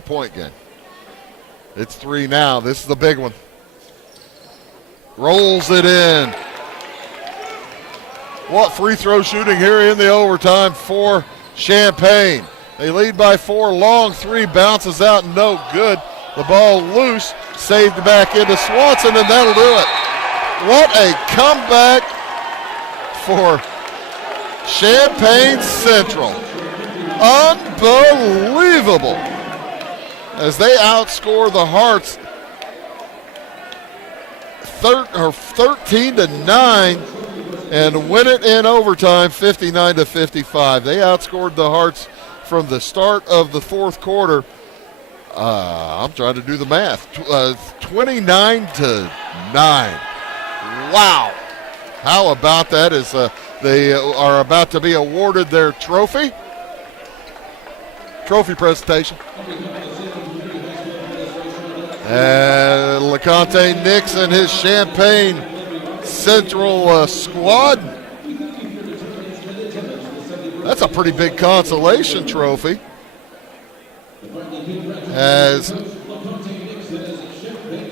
4-point game. It's 3 now. This is the big one. Rolls it in. What free throw shooting here in the overtime for Champaign. They lead by 4. Long 3 bounces out, no good. The ball loose, saved back into Swanson, and that'll do it. What a comeback for Champaign Central. Unbelievable. As they outscore the Hearts 13-9 and win it in overtime 59-55. They outscored the Hearts from the start of the fourth quarter. I'm trying to do the math. 29-9. Wow. How about that? They are about to be awarded their trophy presentation. And LeConte Nix and his Champaign Central squad. That's a pretty big consolation trophy. As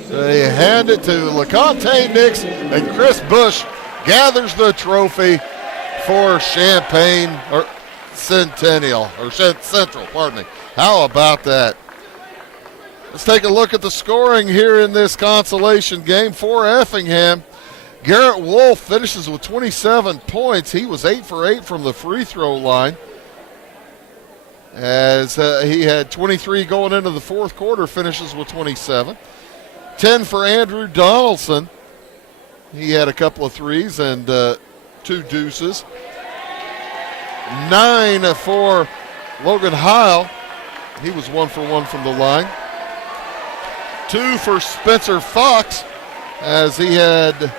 they hand it to LeConte Nix, and Chris Bush gathers the trophy for Champaign, or Centennial, or Central, pardon me. How about that? Let's take a look at the scoring here in this consolation game for Effingham. Garrett Wolf finishes with 27 points. He was 8 for 8 from the free throw line. as he had 23 going into the fourth quarter, finishes with 27. 10 for Andrew Donaldson. He had a couple of threes and 2 deuces. 9 for Logan Heil. He was 1 for 1 from the line. 2 for Spencer Fox, as he had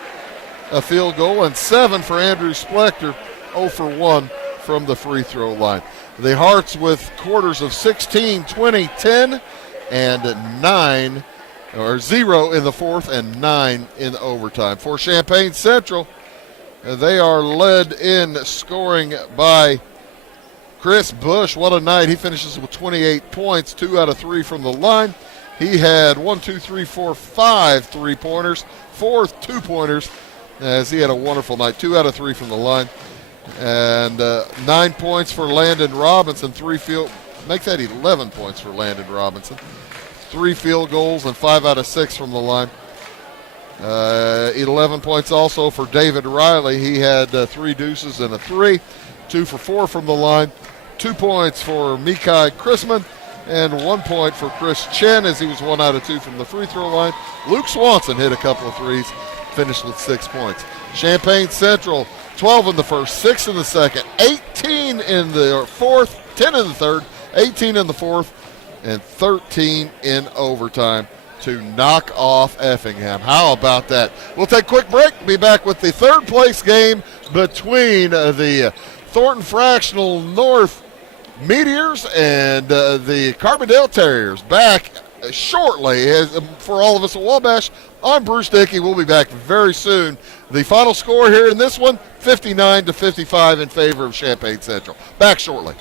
a field goal, and 7 for Andrew Splector, 0 for 1 from the free throw line. The Hearts with quarters of 16, 20, 10, and 9, or 0 in the fourth and 9 in overtime. For Champaign Central, they are led in scoring by Chris Bush. What a night. He finishes with 28 points, 2 out of 3 from the line. He had 5 3-pointers, 4 2-pointers, as he had a wonderful night. 2 out of 3 from the line. And 9 points for Landon Robinson. Make that 11 points for Landon Robinson. 3 field goals and 5 out of 6 from the line. 11 points also for David Riley. He had 3 deuces and a 3. 2 for 4 from the line. 2 points for Mikai Chrisman. And 1 point for Chris Chen, as he was 1 out of 2 from the free throw line. Luke Swanson hit a couple of threes, finished with 6 points. Champaign Central, 12 in the first, 6 in the second, 18 in the fourth, 10 in the third, 18 in the fourth, and 13 in overtime to knock off Effingham. How about that? We'll take a quick break. Be back with the third place game between the Thornton Fractional North Meteors and the Carbondale Terriers. Back shortly. For all of us at Wabash, I'm Bruce Dickey. We'll be back very soon. The final score here in this one, 59-55 in favor of Champaign Central. Back shortly.